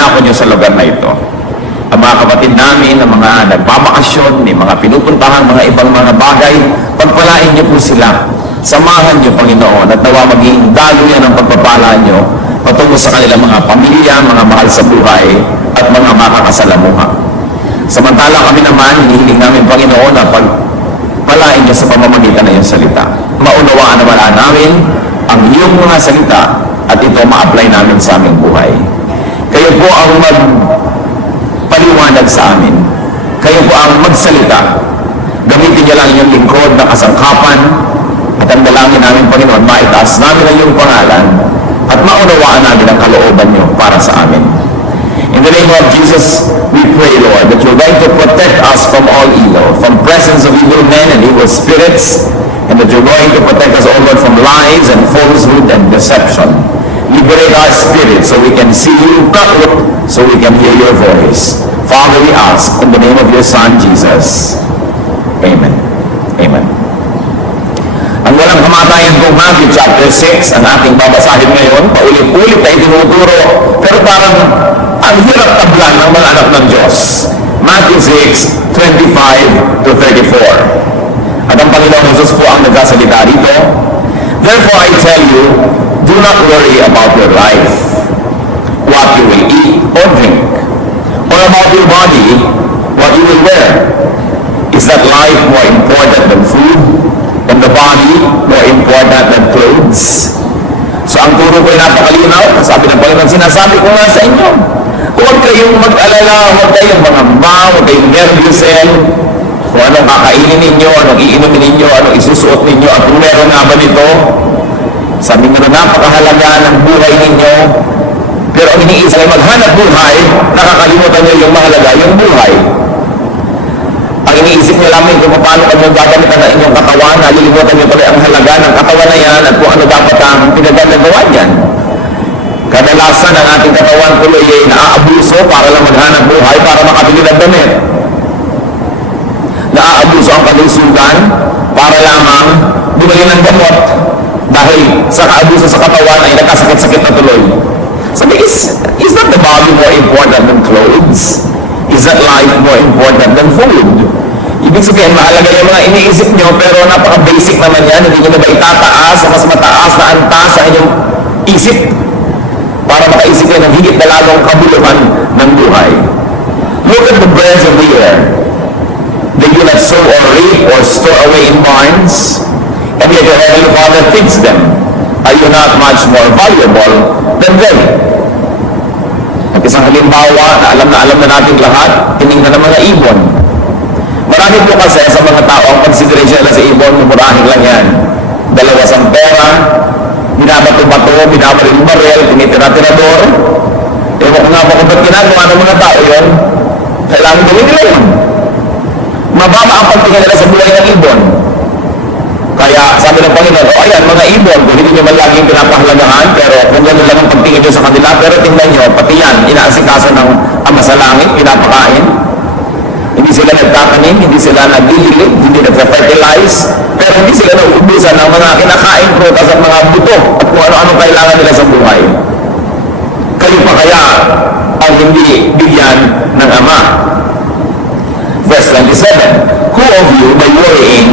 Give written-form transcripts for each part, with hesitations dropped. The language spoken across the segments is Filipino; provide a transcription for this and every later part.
dinako nyo sa lugar na ito. Ang mga kapatid namin, ang mga nagbabakasyon, may mga pinupuntahan, mga ibang mga bagay, pagpalain niyo po sila. Samahan niyo, Panginoon, at nawa maging daluyan ang pagpapala niyo patungo sa kanilang mga pamilya, mga mahal sa buhay, at mga makakasalamuha. Samantala kami naman, hinihiling namin, Panginoon, na pagpalain niyo sa pamamagitan ng iyong salita. Maunawaan naman namin ang iyong mga salita at ito ma-apply namin sa aming buhay. Kayo po ang magpaliwanag sa amin. Kayo po ang magsalita. Gamitin niyo lang yung lingkod na kasangkapan at ang dalangin namin, Panginoon, maitaas namin ang iyong pangalan at maunawaan namin ang kalooban niyo para sa amin. In the name of Jesus, we pray, Lord, that you're going to protect us from all evil, from presence of evil men and evil spirits, and that you're going to protect us, O Lord, from lies and falsehood and deception. Liberate our spirit so we can see you, so we can hear your voice. Father, we ask in the name of your Son, Jesus. Amen. Amen. Ang walang kamatayan kong Matthew chapter 6, ang ating babasahin ngayon, paulit-ulit ay tinuturo, pero parang ang hirap tablan ng mga anak ng Diyos. Matthew 6, 25 to 34. At ang Panginoon Jesus po ang nagsasalita rito. Therefore I tell you, do not worry about your life, what you will eat or drink, or about your body, what you will wear. Is that life more important than food, and the body more important than clothes? So ang turo ko ay napakalinaw. Sabi ng Panginoon, sinasabi ko nga sa inyo, huwag kayong mag-alala, huwag kayong mangamba, huwag kayong nervousin, kung anong kakainin ninyo, anong iinumin ninyo, anong isusuot ninyo, at kung meron nga ba nito. Sabi nga na napakahalaga ng buhay ninyo, pero ang iniisip ay maghanap buhay, nakakalimutan nyo yung mahalaga, yung buhay. Ang iniisip nyo lamang kung paano kanyang gagamitan ng inyong katawan, nalilimutan nyo tuloy ang halaga ng katawan na yan at kung ano dapat ang pinagagawa niyan. Kadalasan ang ating katawan tuloy ay naaabuso para lang maghanap buhay, para makabili ng damit. Naaabuso ang kalusugan para lamang bumili ng gamot dahil sa kaabuso sa katawan ay nakasakit-sakit na tuloy. Sabi, is that the body more important than clothes? Is that life more important than food? Ibig sabihin, mahalaga yung mga iniisip nyo, pero napaka-basic naman yan. Hindi nyo na ba itataas sa mas mataas na antas sa inyong isip para makaisip kayo ng higit na lalong kabuluhan ng buhay. Look at the birds of the air. They do not sow or reap or store away in barns, and yet your heavenly Father feeds them. Are you not much more valuable than they? At isang halimbawa na alam na natin lahat, tinignan ng mga ibon. Marami po kasi sa mga tao ang consideration nila sa ibon, mumurahin lang yan. Dalawa sang pera, binabato-bato, binabaril-baril, tinitira-tirador. Ewan ko nga po kung ba't ginagawa ng mga tao yun, kailangan gawin nila yun. Mababa ang pagtingin nila sa buhay ng ibon. Kaya sabi ng Panginoon, ayan mga ibon, kung hindi nyo man laging pinapahalagahan, pero kung gano'n lang ang pagtingin nyo sa kanila, pero tingnan nyo, pati yan, inaasikaso ng Ama sa Langit, pinapakain. Hindi sila nagtatanim, hindi sila nagdidilig, hindi nagfe-fertilize, pero hindi sila nauubusan ng mga kinakain prutas at mga buto at kung ano-ano kailangan nila sa buhay. Kayo pa kaya ang hindi bigyan ng Ama? Verse 27, who of you by worrying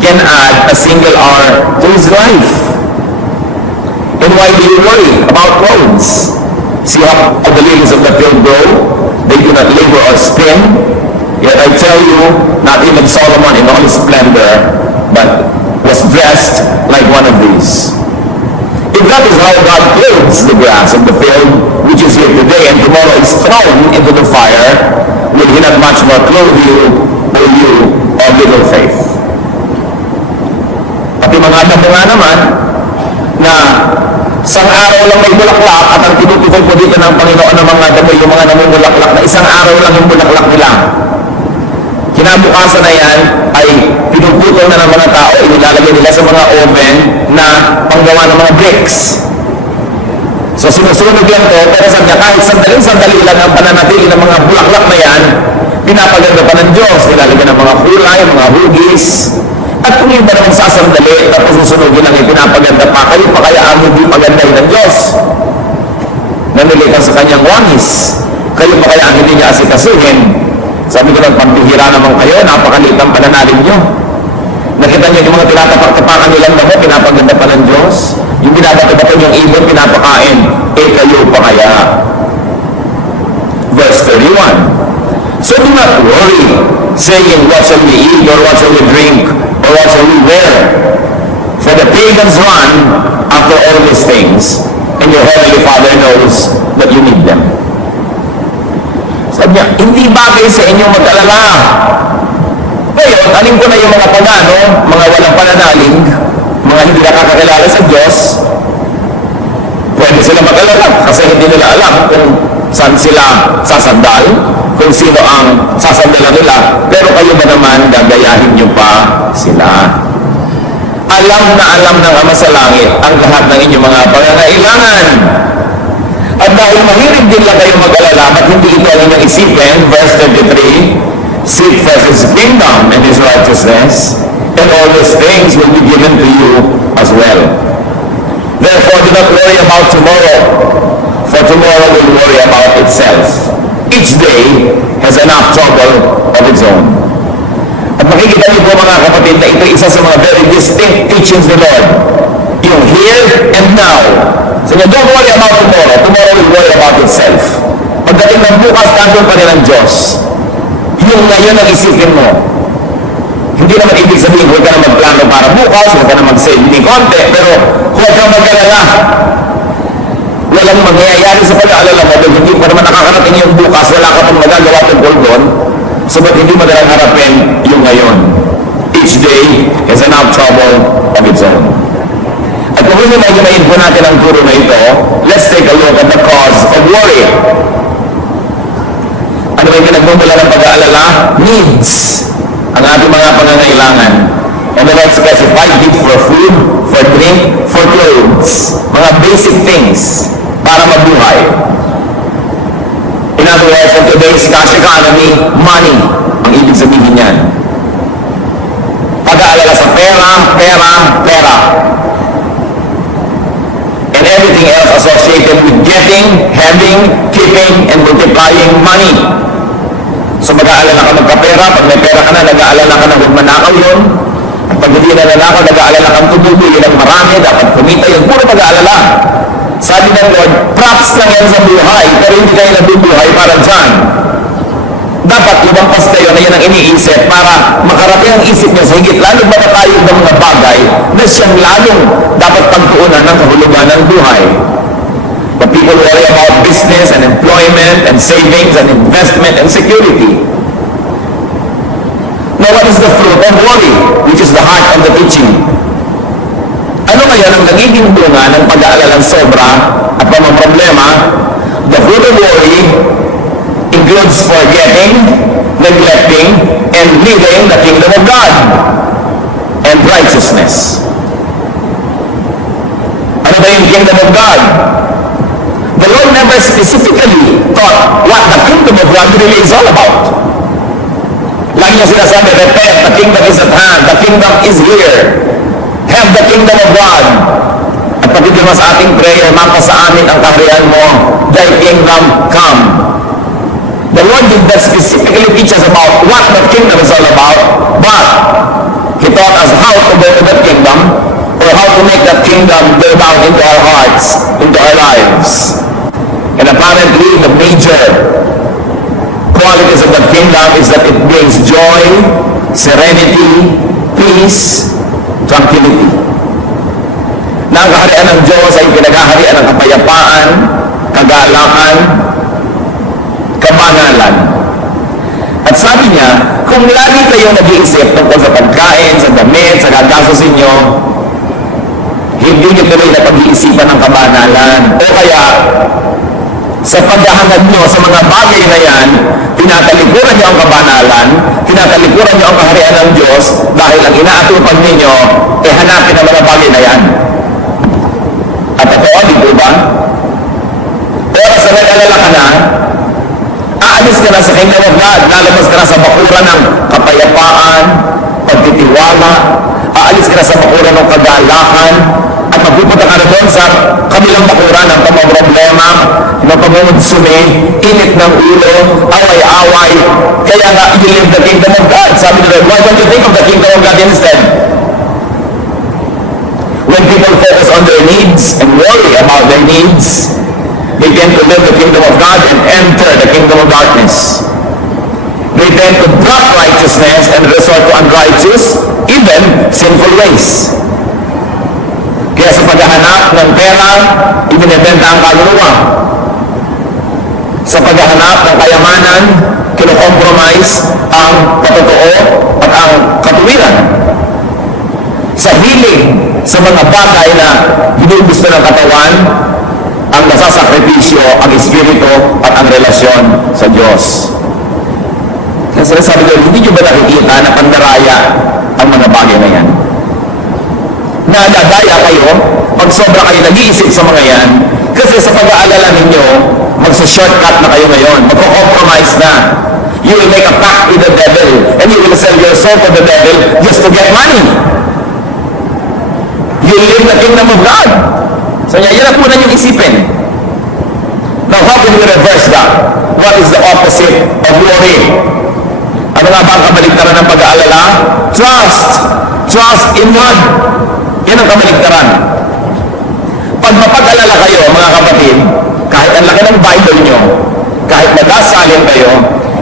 can add a single hour to his life? And why do you worry about clothes? See how the lilies of the field grow? They do not labor or spin. Yet I tell you, not even Solomon in all his splendor, but was dressed like one of these. If that is how God clothes the grass of the field, which is here today and tomorrow is thrown into the fire, will he not much more clothe you, O you of little faith? At yung mga damo nga naman, na isang araw lang may bulaklak at ang tinutukoy po dito ng Panginoon ng mga damo, yung mga namumulaklak na isang araw lang yung bulaklak nila. Kinabukasan na yan ay pinuputol na ng mga tao, inilalagay nila sa mga oven na panggawa ng mga bricks. So sinusunog lang to, pero kahit sandali lang ang pananatili ng mga bulaklak na yan, pinapaganda pa ng Diyos, nilalagyan ng mga kulay, mga hugis. At kung yung ba naman sasandali, tapos susunogin lang yung pinapaganda pa, kayo pa kaya ang hindi paganday ng Diyos? Nanilikan sa kanyang wangis. Kayo ba kaya ang hindi niya asikasuhin? Sabi ko, nagpampihira naman kayo, napakaliit ang pananalig nyo. Nakita niyo yung mga tinatapak-tapakan nilang damo, pinapaganda pa ng Diyos. Yung binabato-bato yung ibon, pinapakain. Kayo pa kaya? Verse 31. So do not worry, saying, what shall we eat, or what shall we drink, or what shall we wear? For the pagans run after all these things, and your heavenly Father knows that you need them. Sabi niya, hindi bagay sa inyong mag-alala. Ngayon, alin ko na yung mga pagano, mga walang pananalig, mga hindi nakakakilala sa Diyos, pwede sila mag-alala kasi hindi nila alam kung saan sila sasandal, kung sino ang sasandalan nila, pero kayo ba naman gagayahin nyo pa sila? Alam na alam ng Ama sa Langit ang lahat ng inyong mga pangangailangan. At dahil mahilig din lang kayo mag-alala, ba't hindi ito ang inyong isipin? Verse 33, seek first His kingdom and His righteousness, and all these things will be given to you as well. Therefore, do not worry about tomorrow, for tomorrow will worry about itself. Each day has enough trouble of its own. At makikita niyo po mga kapatid na ito isa sa mga very distinct teachings ni Lord. Yung here and now. So don't worry about tomorrow. Tomorrow will worry about itself. Pagdating ng bukas, nandun pa rin ang Diyos. Yung ngayon ang isipin mo. Hindi naman ibig sabihin, huwag ka na magplano para bukas, huwag ka na mag-save ni konti, pero huwag kang mag-alala. Walang mangyayari sa pag-aalala mo, dahil hindi pa naman nakakarating yung bukas, wala ka pang magagawa tungkol doon, sabat hindi mo nalang harapin yung ngayon. Each day has enough trouble of its own. At kung hinimayin po natin ang turo na ito, let's take a look at the cause of worry. Ano ba yung pinagmumula ng pag-aalala? Needs. Ang ating mga pangangailangan. And the Lord specified need for food, for drink, for clothes. Mga basic things para mabuhay. In other words, in today's cash economy, money ang ibig sabihin yan. Pag-aalala sa pera, pera, pera. And everything else associated with getting, having, keeping, and multiplying money. So mag-aalala ka magkapera, pag may pera ka na, nag-aalala ka na huwag manakaw yun. At pag hindi na nanakaw, nag-aalala kang tumubo, yun ang marami, dapat kumita yun. Puro pag-aalala. Sabi ng Lord, props lang yan sa buhay, pero hindi kayo nabubuhay para dyan. Dapat lumampas kayo na yan ang iniisip para makarating ang isip niya sa higit lalong matatayog ng mga bagay na siyang lalong dapat pagtuunan ng kahulugan ng buhay. But people worry about business and employment and savings and investment and security. Now, what is the fruit of worry, which is the heart of the teaching? Ano ngayon ang nagiging bunga ng pag-aalalang sobra at pamamroblema? The fruit of worry includes forgetting, neglecting, and leaving the kingdom of God and righteousness. Ano ba yung kingdom of God? The Lord never specifically taught what the kingdom of God really is all about. Lagi niya sinasabi, repent, the kingdom is at hand, the kingdom is here. Have the kingdom of God. At pati naman sa ating prayer, maka sa amin ang kaharian mo, thy kingdom come. The Lord did not specifically teach us about what the kingdom is all about, but He taught us how to go to that kingdom, or how to make that kingdom go down into our hearts, into our lives. And apparently, the major qualities of the kingdom is that it brings joy, serenity, peace, tranquility. Na ang kaharian ng Diyos ay pinaghaharian ng kapayapaan, kagalakan, kabanalan. At sabi niya, kung lagi kayong nag-iisip tungkol sa pagkain, sa damit, sa gagastusin nyo, hindi nyo tuloy na pag-iisipan ng kabanalan. O kaya, sa paghahangad nyo sa mga bagay na yan, tinatalikuran nyo ang kabanalan, tinatalikuran nyo ang kaharian ng Diyos, dahil ang inaatupag ninyo, hanapin ang mga bagay na yan. At totoo, di po ba? Pero sa nag-alala ka na, aalis ka na sa kingdom of God, lalabas ka na sa bakuran ng kapayapaan, pagtitiwala, aalis ka na sa bakuran ng kagalakan, at At magpupunta ka na doon sa kabilang bakuran ng problema, mapamumunsumi, init ng ulo, away-away. Kaya nga, you live the kingdom of God. Sabi nila, why don't you think of the kingdom of God instead? When people focus on their needs and worry about their needs, they tend to live the kingdom of God and enter the kingdom of darkness. They tend to drop righteousness and resort to unrighteous, even sinful ways. Kaya sa paghahanap ng pera, ibinibenta ang kaluluwa. Sa paghahanap ng kayamanan, kinokompromise ang patotoo at ang katuwiran. Sa hiling sa mga bagay na ginugusto ng katawan, ang nasasakripisyo, ang espiritu at ang relasyon sa Diyos. Kaya sinasabi ko, hindi nyo ba nakikita na pandaraya ang mga bagay na yan? Nadadaya kayo pag sobra kayo nag-iisip sa mga yan, kasi sa pag-aalala ninyo, magsa-shortcut na kayo ngayon, magko-compromise na. You will make a pact with the devil and you will sell your soul to the devil just to get money. You live the kingdom of God. So yan ang muna yung isipin. Now, how can we reverse that? What is the opposite of worry? Ano nga ba ang kabaligtaran ng pag-aalala? Trust. Trust in God. Yan ang kabaligtaran. Pag mapag-alala kayo, mga kapatid, kahit ang laki ng Bible nyo, kahit nagasalin kayo,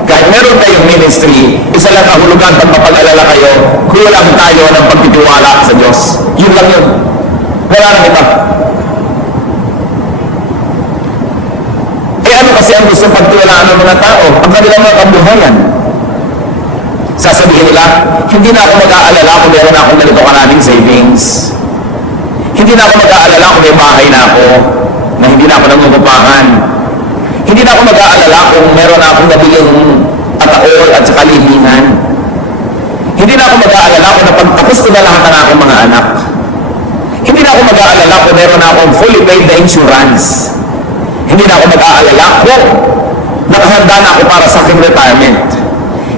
kahit meron kayong ministry, isa lang kahulugan pag mapag-alala kayo, kulang tayo ng pagtitiwala sa Diyos. Yun lang yun. Wala nang iba. Ano kasi ang gusto pagtiwalaan ng mga tao? Ang kanilang mga kabuhayan. Sasabihin nila, hindi na ako mag-aalala kung meron na akong ganito karaming savings. Hindi na ako mag-aalala kung may bahay na ako na hindi na ako nangungupahan. Hindi na ako mag-aalala kung meron na akong nabiling ataol at saka libingan. Hindi na ako mag-aalala kung napagtapos ko na lahat ng aking mga anak. Hindi na ako mag-aalala kung meron na akong fully paid na insurance. Hindi na ako mag-aalala kung nakahanda na ako para sa aking retirement.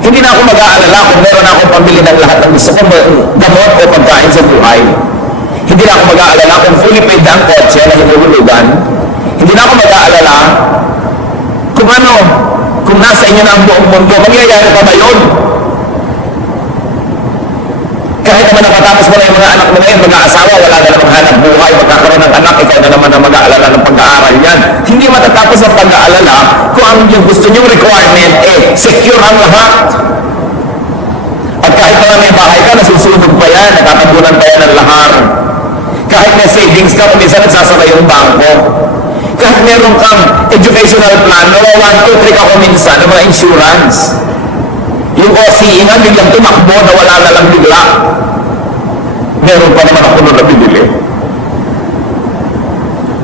Hindi na ako mag-aalala kung meron na akong pambili ng lahat ng gusto kong gamot o pagkain sa buhay. Hindi na ako mag-aalala kung fully paid na ang kotse na hinuhulugan. Hindi na ako mag-aalala kung ano, kung nasa inyo na ang buong mundo, mangyayari pa ba yun? Kahit naman nakatapos mo na yung mga anak mo ngayon, mag-aasawa, wala na namang hanap buhay, magkakaroon ng anak, ikaw na naman ang mag-aalala ng pag-aaral yan. Hindi matatapos ang pag-aalala kung ang yung gusto nyong requirement, secure ang lahat. At kahit na may bahay ka, nasusunog pa yan, natatabunan pa yan ng lahar. Kahit may savings ka, minsan nagsasara yung bangko. Kahit meron kang educational plan, nawa 1, 2, 3 ka ko minsan ng mga insurance. Yung OCE nga, biglang tumakbo na wala na lang bigla. Meron pa naman ako nung nabibili.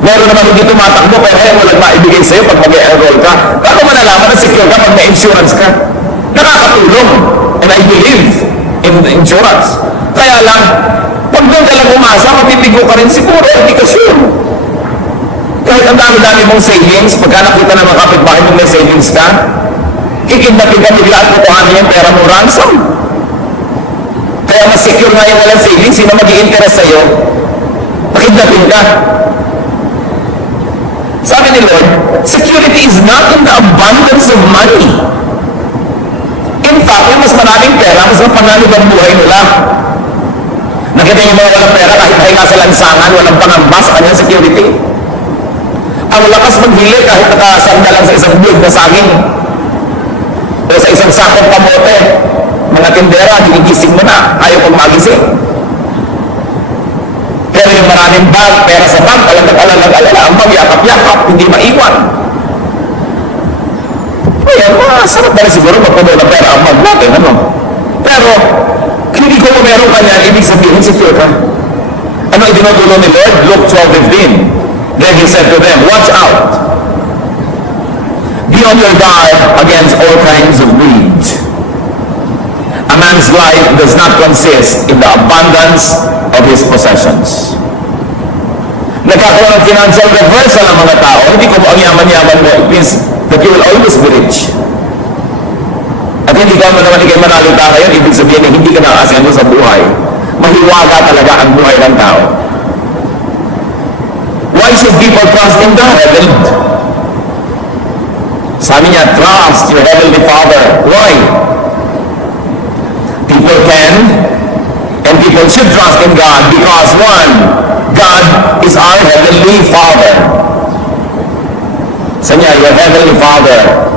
Meron naman hindi tumatakbo, pero walang maibigay sa'yo pag mag-enroll ka. Paano malalaman na secure ka pag may insurance ka? Nakakatulong. And I believe in insurance. Kaya lang, pag doon ka lang umasa, matipigo ka rin siguro, hindi ka sure. Kahit ang dami-dami mong savings, pagka nakita ng mga kapitbahay mong may savings ka, kikidnapin ka bigla at kukuhanin yung pera mo ransom. Kaya mas secure nga yung walang savings, sino mag-i-interest sa'yo? Nakidnapin ka. Sabi ni Lord, security is not in the abundance of money. In fact, yung mas maraming pera, mas mapangalig ang buhay nila. Nakita niyo mga walang pera, kahit pahinga sa lansangan, walang pangamba sa kanyang security. Ang lakas maghilit kahit nakasanda lang sa isang blog na saging. O sa isang sakong kamote, mga tindera, ginigising mo na, ayaw pag magising. Pero yung maraming bag, pera sa bag, alag-alala, ang magyakap-yakap, hindi maiwan. Ayan, sarap na rin siguro magpuno na pera ang bag natin, ano? Pero, hindi ko meron ka niyan, ibig sabihin, secure ka. Ano ang dinutulo ni Lord? Luke 12:15. Then he said to them, watch out. Be on your guard against all kinds of greed. A man's life does not consist in the abundance of his possessions. Nagkakaroon ng financial reversal ang mga tao. Hindi ko po ang yaman-yaman mo. It means that you will always be rich. At hindi ka naman ikay manalita ngayon, ibig sabihin na hindi ka nakasendo sa buhay. Mahiwaga talaga ang buhay ng tao. Why should people trust in God? Sabi niya, trust your Heavenly Father. Why? People can and people should trust in God because one, God is our Heavenly Father. Sabi niya, your Heavenly Father.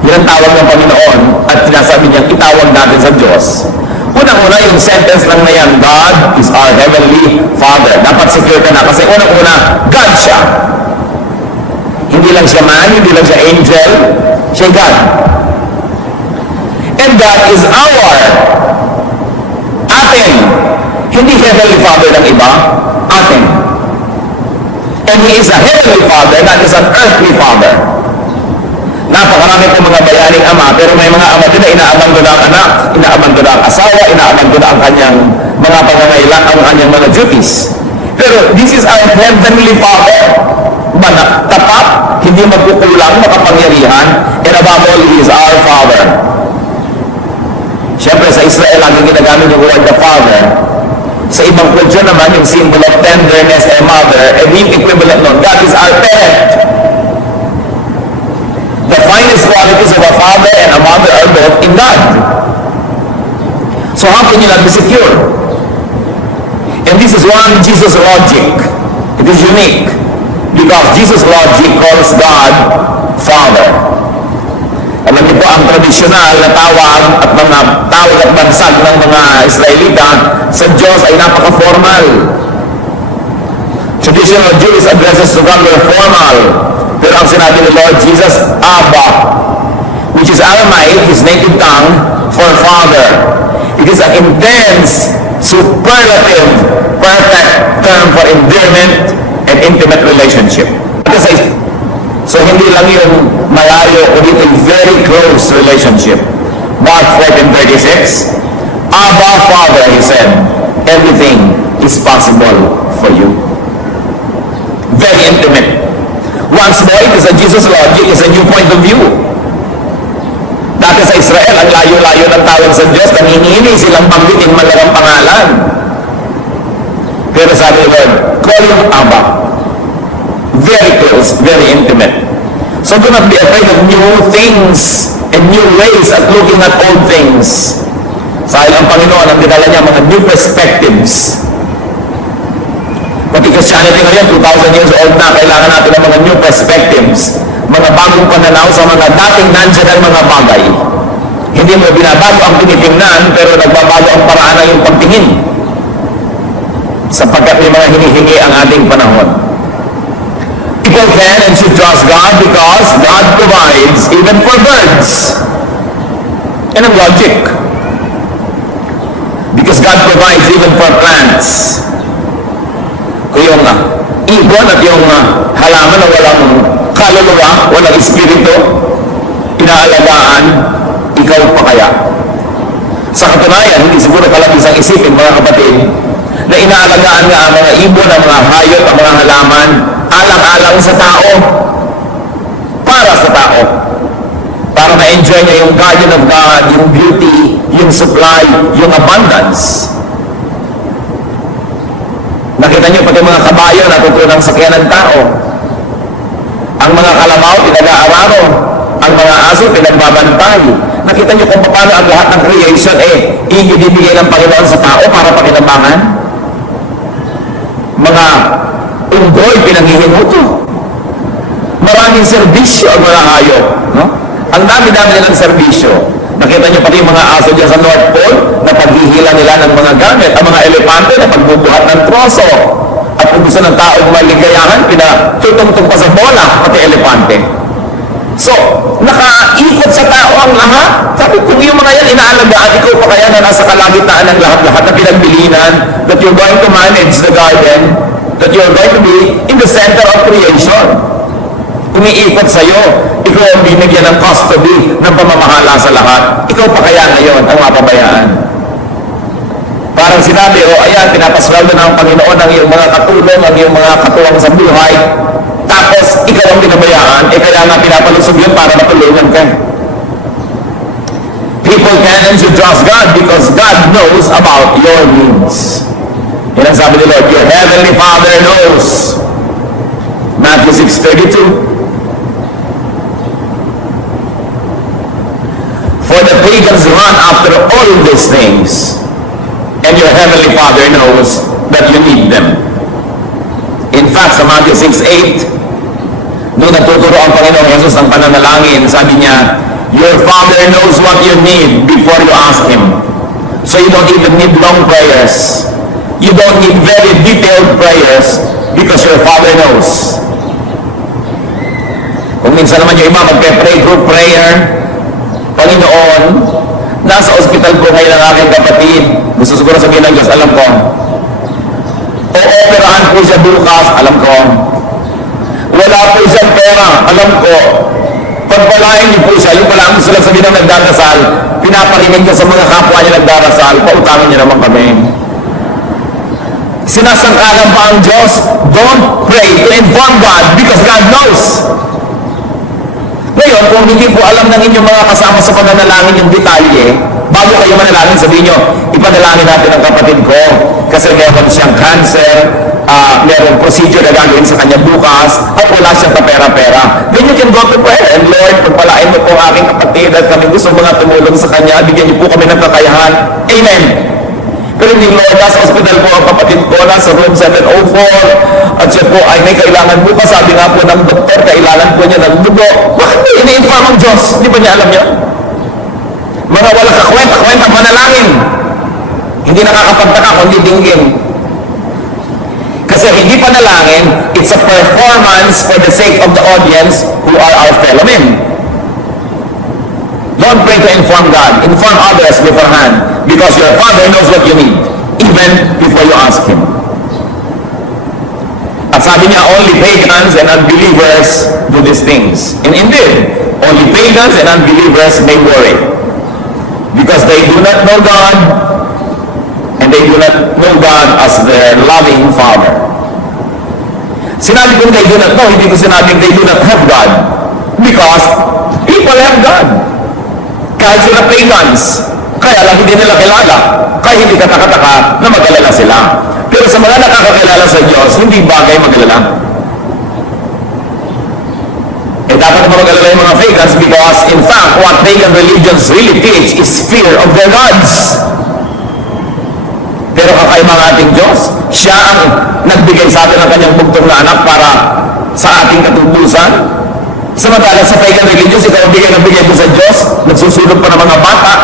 Yan ang tawag ng Panginoon at sinasabi niya, itawag natin sa Diyos. Unang-una, yung sentence lang na yan, God is our Heavenly Father. Dapat secure ka na kasi unang-una, God siya. Hindi lang siya man, hindi lang siya angel, siya God. And God is our atin. Hindi Heavenly Father ng iba, atin. And He is a Heavenly Father, not is an earthly Father. Napakarami po mga bayaning ama, pero may mga ama din na inaabandona ang anak, inaabandona ang asawa, inaabandona ang kanyang mga pangangailangan, ang kanyang mga duties. Pero this is our Heavenly Father. Tapat, hindi magkukulang, makapangyarihan, and above all, He is our Father. Siyempre, sa Israel, laging ginagamit yung word the Father. Sa ibang kulture naman, yung symbol of tenderness and mother, and yung equivalent nun, God is our parent. The finest qualities of a father and a mother are both in God. So how can you not be secure? And this is one Jesus logic. It is unique. Because Jesus logic calls God Father. Alam niyo po, ang tradisyonal na tawag at mga tawag at bansag ng mga Israelita sa Diyos ay napaka-formal. Traditional Jewish addresses to God were formal. Pero ang sinabi ni Lord Jesus, Abba, which is Aramaic, his native tongue, for Father. It is an intense, superlative, perfect term for endearment and intimate relationship. So hindi lang yung malayo, kundi a very close relationship. Mark 14:36, Abba, Father, he said, everything is possible for you. Very intimate. Once more, it is a Jesus logic, it's a new point of view. Dati sa Israel, ang layo-layo ng tawag sa Diyos, nanginginig silang banggitin man lang ang pangalan. Pero sabi ni Lord, call him Abba. Very close, very intimate. So do not be afraid of new things and new ways at looking at old things. Dahil ang Panginoon, ang dinala niya mga new perspectives. Pati Christianity ngayon, 2,000 years old na, kailangan natin ng mga new perspectives, mga bagong pananaw sa mga dating nandyan ang mga bagay. Hindi mo binabago ang tinitingnan, pero nagbabago ang paraan ng iyong pagtingin. Sapagkat may mga hinihingi ang ating panahon. People can and should trust God because God provides even for birds. Yan ang logic. Because God provides even for plants. Yung ibon at yung halaman na walang kaluluwa, walang espiritu, inaalagaan, ikaw pa kaya. Sa katunayan, hindi siguro kalabisang isipin, mga kapatid, na inaalagaan nga ang mga ibon, ang mga hayop, ang mga halaman, alang-alang sa tao, para sa tao, para ma-enjoy niya yung garden of God, yung beauty, yung supply, yung abundance. Nakita niyo pati mga kabayo natutunang sakyan ng tao. Ang mga kalabaw, pinag-aararo. Ang mga aso, pinagbabantay. Nakita niyo kung paano ang lahat ng creation ibibigay ng Panginoon sa tao para pakinabangan. Mga unggoy, pinanghihimuto. Maraming serbisyo ang mga hayop. No? Ang dami-dami nilang serbisyo. Nakita niyo pati mga aso dyan sa North Pole na paghihila nila ng mga gamit. Ang mga elepante na pagbubuhat ng troso. At kung gusto ng tao maligayahan, pinatutungtong pa sa bola, pati elepante. So, nakaikot sa tao ang lahat. Sabi, kung yung mga yan inaalagaan, ikaw pa kaya na nasa kalagitnaan ng lahat-lahat na pinagbilinan, that you're going to manage the garden, that you're going to be in the center of creation. Umiikot sa'yo, ikaw ang binigyan ng custody ng pamamahala sa lahat. Ikaw pa kaya ngayon ang mapabayaan. Parang sinabi, ayan, pinapasweldo ng Panginoon ang iyong mga katulong, ang iyong mga katuwang sa buhay. Tapos, ikaw ang pinabayaan, kaya nga pinapalusog yun para matulungan ka. People can and should trust God because God knows about your needs. Yan ang sabi ni Lord, your Heavenly Father knows Matthew 6:32. For the pagans run after all these things, and your heavenly Father knows that you need them. In fact, sa Matthew 6:8, doon natuturo ang Panginoong Jesus ng pananalangin. Sabi niya, your Father knows what you need before you ask Him. So you don't even need long prayers. You don't need very detailed prayers because your Father knows. Kung minsan naman yung iba magpe-pray group prayer, Panginoon, nasa ospital ko ngayon ang aking kapatid. Gusto siguro sabihin ng Diyos, alam ko. O-operahan po siya bukas, alam ko. Wala po siyang pera, alam ko. Pagpalain niyo po siya, yung pala ang gusto lang sabihin ng nagdadasal, pinaparinig niya sa mga kapwa niya nagdarasal, pautangin niya naman kami. Sinasangkalan pa ang Diyos, don't pray to inform God because God knows. Ngayon, kung hindi po alam ng inyong mga kasama sa pananalangin yung detalye, bago kayo manalangin, sabihin nyo, ipanalangin natin ang kapatid ko kasi meron siyang cancer, meron procedure na gagawin sa kanya bukas, at wala siyang kapera-pera. Then you can go to prayer, and Lord, pagpalain mo po ang aking kapatid at kami gusto mga tumulong sa kanya, bigyan niyo po kami ng kakayahan. Amen. Pero hindi, Lord, nasa hospital po ang kapatid ko, nasa room 704, at siya po ay may kailangan bukas. Sabi nga po ng doktor, kailangan po niya ng dugo. Bakit mo ini-inform ang Diyos? Hindi ba niya alam niya? Mga wala kakwenta manalangin. Hindi nakakapagtaka kundi dinggin. Kasi hindi panalangin, it's a performance for the sake of the audience who are our fellow men. Don't pray to inform God. Inform others beforehand. Because your Father knows what you need. Even before you ask Him. At sabi niya, only pagans and unbelievers do these things. And indeed, only pagans and unbelievers may worry. Because they do not know God, and they do not know God as their loving Father. Sinabi kong they do not know, hindi ko sinabing they do not have God. Because people have God. Kahit sila pagans, kaya lang hindi nila kilala. Kaya hindi kataka-taka na mag-alala sila. Pero sa mga nakakakilala sa Diyos, hindi bagay mag-alala. Dapat na mag-alala yung mga pagans because in fact, what pagan religions really teach is fear of their gods. Pero kakaiba ng ating Diyos, siya ang nagbigay sa atin ng kanyang bugtong na anak para sa ating katutusan. Samantala sa pagan religions, ikaw ang bigay po sa Diyos, nagsusulog pa ng mga bata,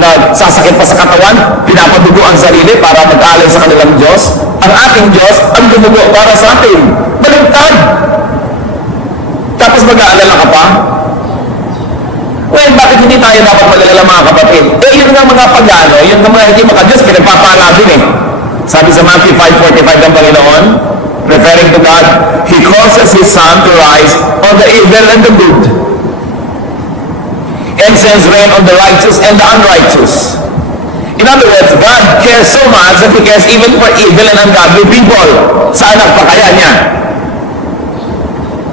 nagsasakit pa sa katawan, pinapadugo ang sarili para mag-alay sa kanilang Diyos. Ang ating Diyos, ang dumugo para sa atin. Baligtad! Tapos mag-aalala ka pa? Well, bakit hindi tayo dapat mag-alala mga kapatid? Yun nga mga pagano, yun nga mga hindi maka-Diyos, pinagpapala din eh. Sabi sa Matthew 5:45 ng Panginoon, referring to God, He causes His sun to rise on the evil and the good, and sends rain on the righteous and the unrighteous. In other words, God cares so much that He cares even for evil and ungodly people. Saan nagpakaya niya?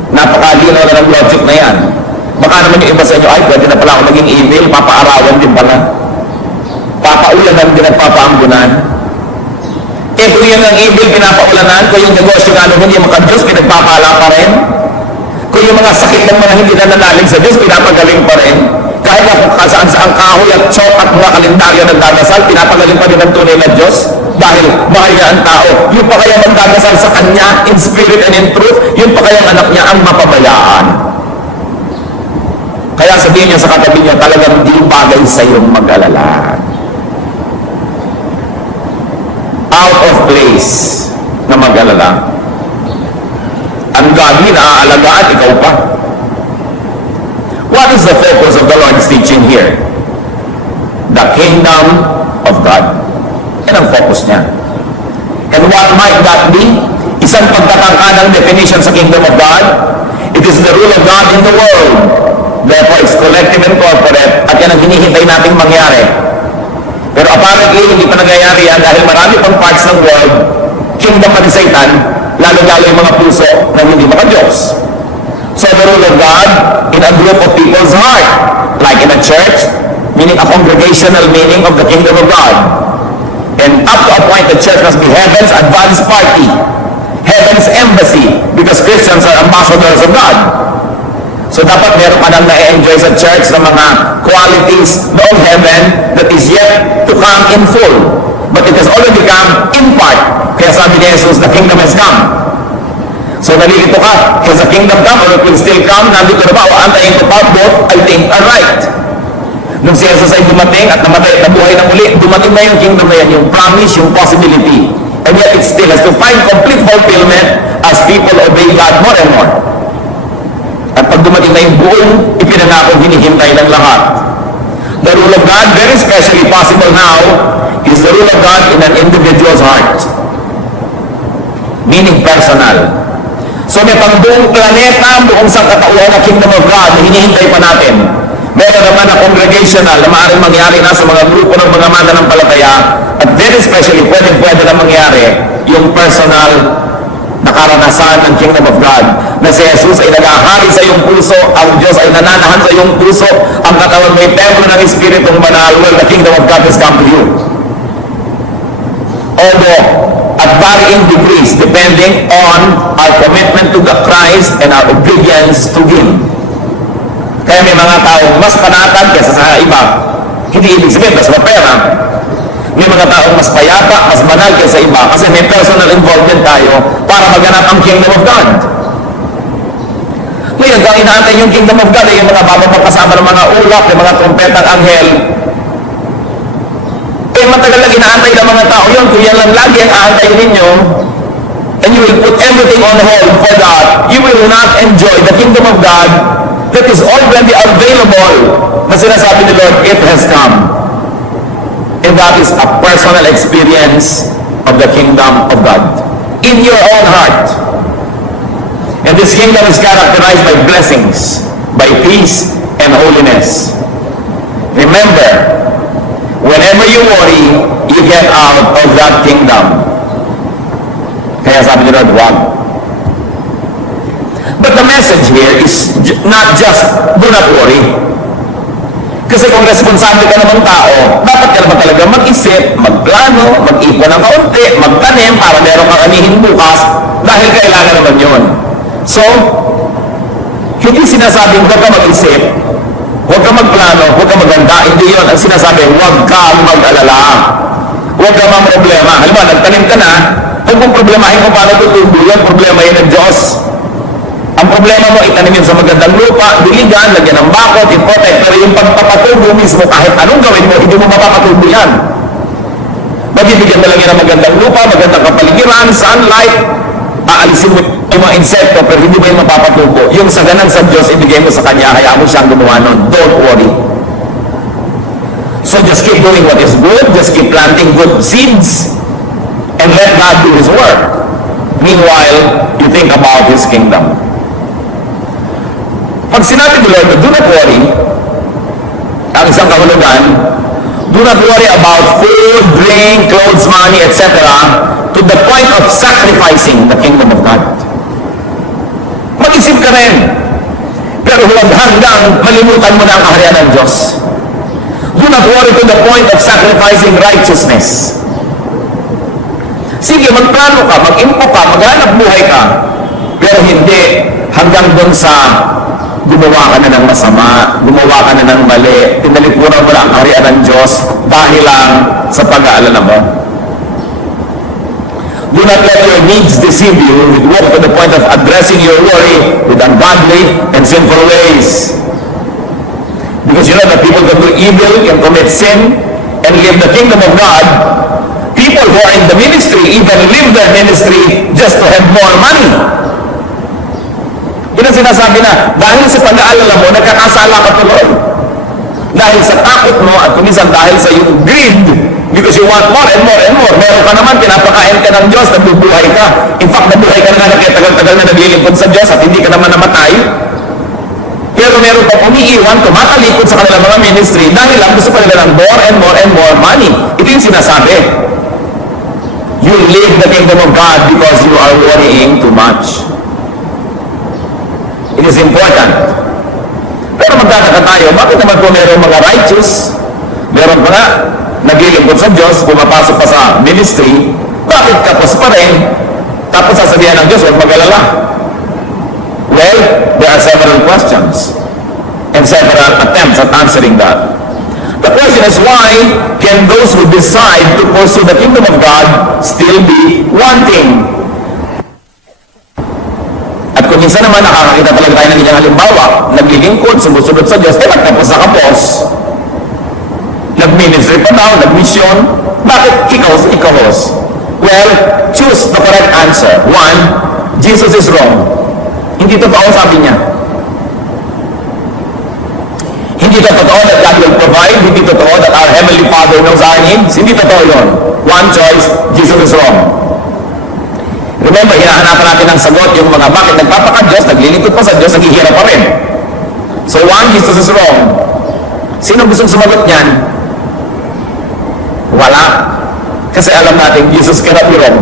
Napakadino na ng logic na yan. Baka naman yung iba sa inyo, ay, pwede na pala ako maging evil, papaarawan din pala. Papaulanan din at papaambunan. Kung yun ang evil, pinapaulanan, kung yung negosyo nga naman yung mga Diyos, pinagpapala pa rin. Kung yung mga sakit ng mga hindi nananalig sa Diyos, pinapagaling pa rin. Kahit na kung saan-saan kahoy at chok at mga kalendaryo nagdadasal, pinapagaling pa rin ang tunay na Diyos. Dahil mahal niya ang tao. Yung pa kaya magdadasal sa Kanya, in spirit and in truth, yung pa kaya anak niya ang mapabayaan. Kaya sabihin niya sa katabi niya, talagang di bagay sa iyong mag-alala. Out of place na mag-alala. Ang godly na aalagaan, ikaw pa. What is the focus of the Lord's teaching here? The kingdom of God. Yan ang focus niya. And what might that be? Isang pagtatangka ng definition sa kingdom of God. It is the rule of God in the world. Therefore, it's collective and corporate. At yan ang hinihintay nating mangyari. Pero apparently, hindi pa nangyayari yan dahil marami pang parts ng world, kingdom pa ni Satan, lalo-lalo yung mga puso na hindi maka-Diyos. So the rule of God in a group of people's heart, like in a church, meaning a congregational meaning of the kingdom of God. And up to a point, the church must be heaven's advance party. heaven's embassy because Christians are ambassadors of God. So dapat meron ka nang na-enjoy sa church ng mga qualities noong heaven that is yet to come in full. But it has already come in part. Kaya sabi ni Jesus, the kingdom has come. So nalilito ka, has the kingdom come or it will still come? Nandito na ba o antayin ko pa? Both, I think, are right. Nung si Jesus ay dumating at namatay at nabuhay na muli, dumating na yung kingdom na yan, yung promise, yung possibility. And yet it still has to find complete fulfillment as people obey God more and more. At pag dumating na yung buong ipinangako, hinihintay ng lahat. The rule of God, very especially possible now, is the rule of God in an individual's heart. Meaning personal. So may pang buong planeta, buong sangkatauhan na kingdom of God na hinihintay pa natin. Meron naman na congregational na maaaring mangyari na sa mga grupo ng mga mananampalataya at very especially pwede na mangyari yung personal na karanasan ng kingdom of God na si Jesus ay nagahari sa iyong puso, ang Diyos ay nananahan sa iyong puso, ang katawan may templo ng Espiritong Banal, well, the kingdom of God has come to you. Although at varying degrees depending on our commitment to the Christ and our obedience to Him. Kaya may mga taong mas panatag kaysa sa iba. Hindi ibig sabihin, mas mapera. May mga taong mas payapa, mas banal kaysa iba kasi may personal involvement tayo para maganap ang kingdom of God. Ngayon, kung inaantay yung kingdom of God ay yung mga bababang kasama ng mga ulap, yung mga trompetang anghel, eh matagal lang inaantay ng mga tao yun. Kung yan lang lagi ang aantay ninyo, and you will put everything on hold for that, you will not enjoy the kingdom of God that is already available na sinasabi ni Lord, it has come. And that is a personal experience of the kingdom of God in your own heart. And this kingdom is characterized by blessings, by peace and holiness. Remember, whenever you worry, you get out of that kingdom. Kaya sabi ni Lord, wag. But the message here is not just, do not worry. Kasi kung responsable ka naman tao, dapat ka naman talaga mag-isip, magplano, mag-ipon ng kaunti, magtanim para meron kang anihin bukas dahil kailangan naman yun. So, hindi sinasabing huwag ka mag-isip, huwag ka magplano, huwag ka maganda. Hindi yun. Ang sinasabi, huwag ka mag-alala. Huwag ka problema. Halimbawa, nagtanim ka na, huwag mong problemahin kung paano tutubo yun. Problema yun ng Diyos. Ang problema mo, itanim yun sa magandang lupa, diligan, lagyan ng bakod, i-protect. Pero yung pagpapatubo mismo, kahit anong gawin mo, hindi mo mapapatubo yan. Magbibigyan mo lang yan ng magandang lupa, magandang kapaligiran, sunlight, aalisin mo yung mga insekto, pero hindi mo yung mapapatubo. Yung saganan sa Diyos, ibigay mo sa Kanya, hayaan mo siyang gumawa nun. Don't worry. So just keep doing what is good, just keep planting good seeds, and let God do His work. Meanwhile, you think about His kingdom. Pag sinabi ni Lord, do not worry, ang isang kahulugan, do not worry about food, drink, clothes, money, etc. to the point of sacrificing the kingdom of God. Mag-isip ka rin, pero huwag hanggang malimutan mo na ang kaharian ng Diyos. Do not worry to the point of sacrificing righteousness. Sige, magplano ka, mag-impo ka, maghanap buhay ka, pero hindi hanggang doon sa gumawa ka na ng masama, gumawa ka na ng mali, tinalipunan mo na ang kaharian ng Diyos dahil lang sa pag-aalala mo. Do not let your needs deceive you with walk to the point of addressing your worry with ungodly and sinful ways. Because you know that people can do evil, can commit sin, and live the kingdom of God. People who are in the ministry even leave their ministry just to have more money. Yun ang sinasabi na, dahil sa pag-aalala mo, nagkakasala ka tuloy. Dahil sa takot mo, at kuminsan dahil sa yung greed, because you want more and more and more. Meron ka naman, pinapakain ka ng Diyos, nagbubuhay ka. In fact, nabuhay ka na nga, kaya tagal-tagal na naglilingkod sa Diyos at hindi ka naman namatay. Pero meron pang umiiwan, tumatalikod sa kanilang mga ministry dahil lang gusto pa nila ng more and more and more money. Ito yung sinasabi. You live the kingdom of God because you are worrying too much. It is important. Pero magtataka tayo, bakit naman po meron mga righteous, meron pa nga, naglilingkod sa Diyos, pumapasok pa sa ministry, bakit kapos pa rin, Tapos sasabihan ng Diyos, huwag mag-alala. Well, there are several questions and several attempts at answering that. The question is, why can those who decide to pursue the kingdom of God still be wanting? At kung minsan naman nakakakita talaga tayo ng inyong halimbawa, naglilingkod, sumusunod sa Diyos, nagtapos na kapos. Nag-ministry pa daw, nag-mission. Bakit ikahos? Well, choose the correct answer. One, Jesus is wrong. Hindi totoo, sabi niya. Hindi totoo that God will provide. Hindi totoo that our Heavenly Father knows our needs. Hindi totoo yun. One choice, Jesus is wrong. Remember, hinahanapan natin ng sagot yung mga bakit nagpapaka-Diyos, naglilingkod pa sa Diyos, naghihirap pa rin. So one, Jesus is wrong. Sino gustong sumagot niyan? Wala. Kasi alam natin, Jesus cannot be wrong.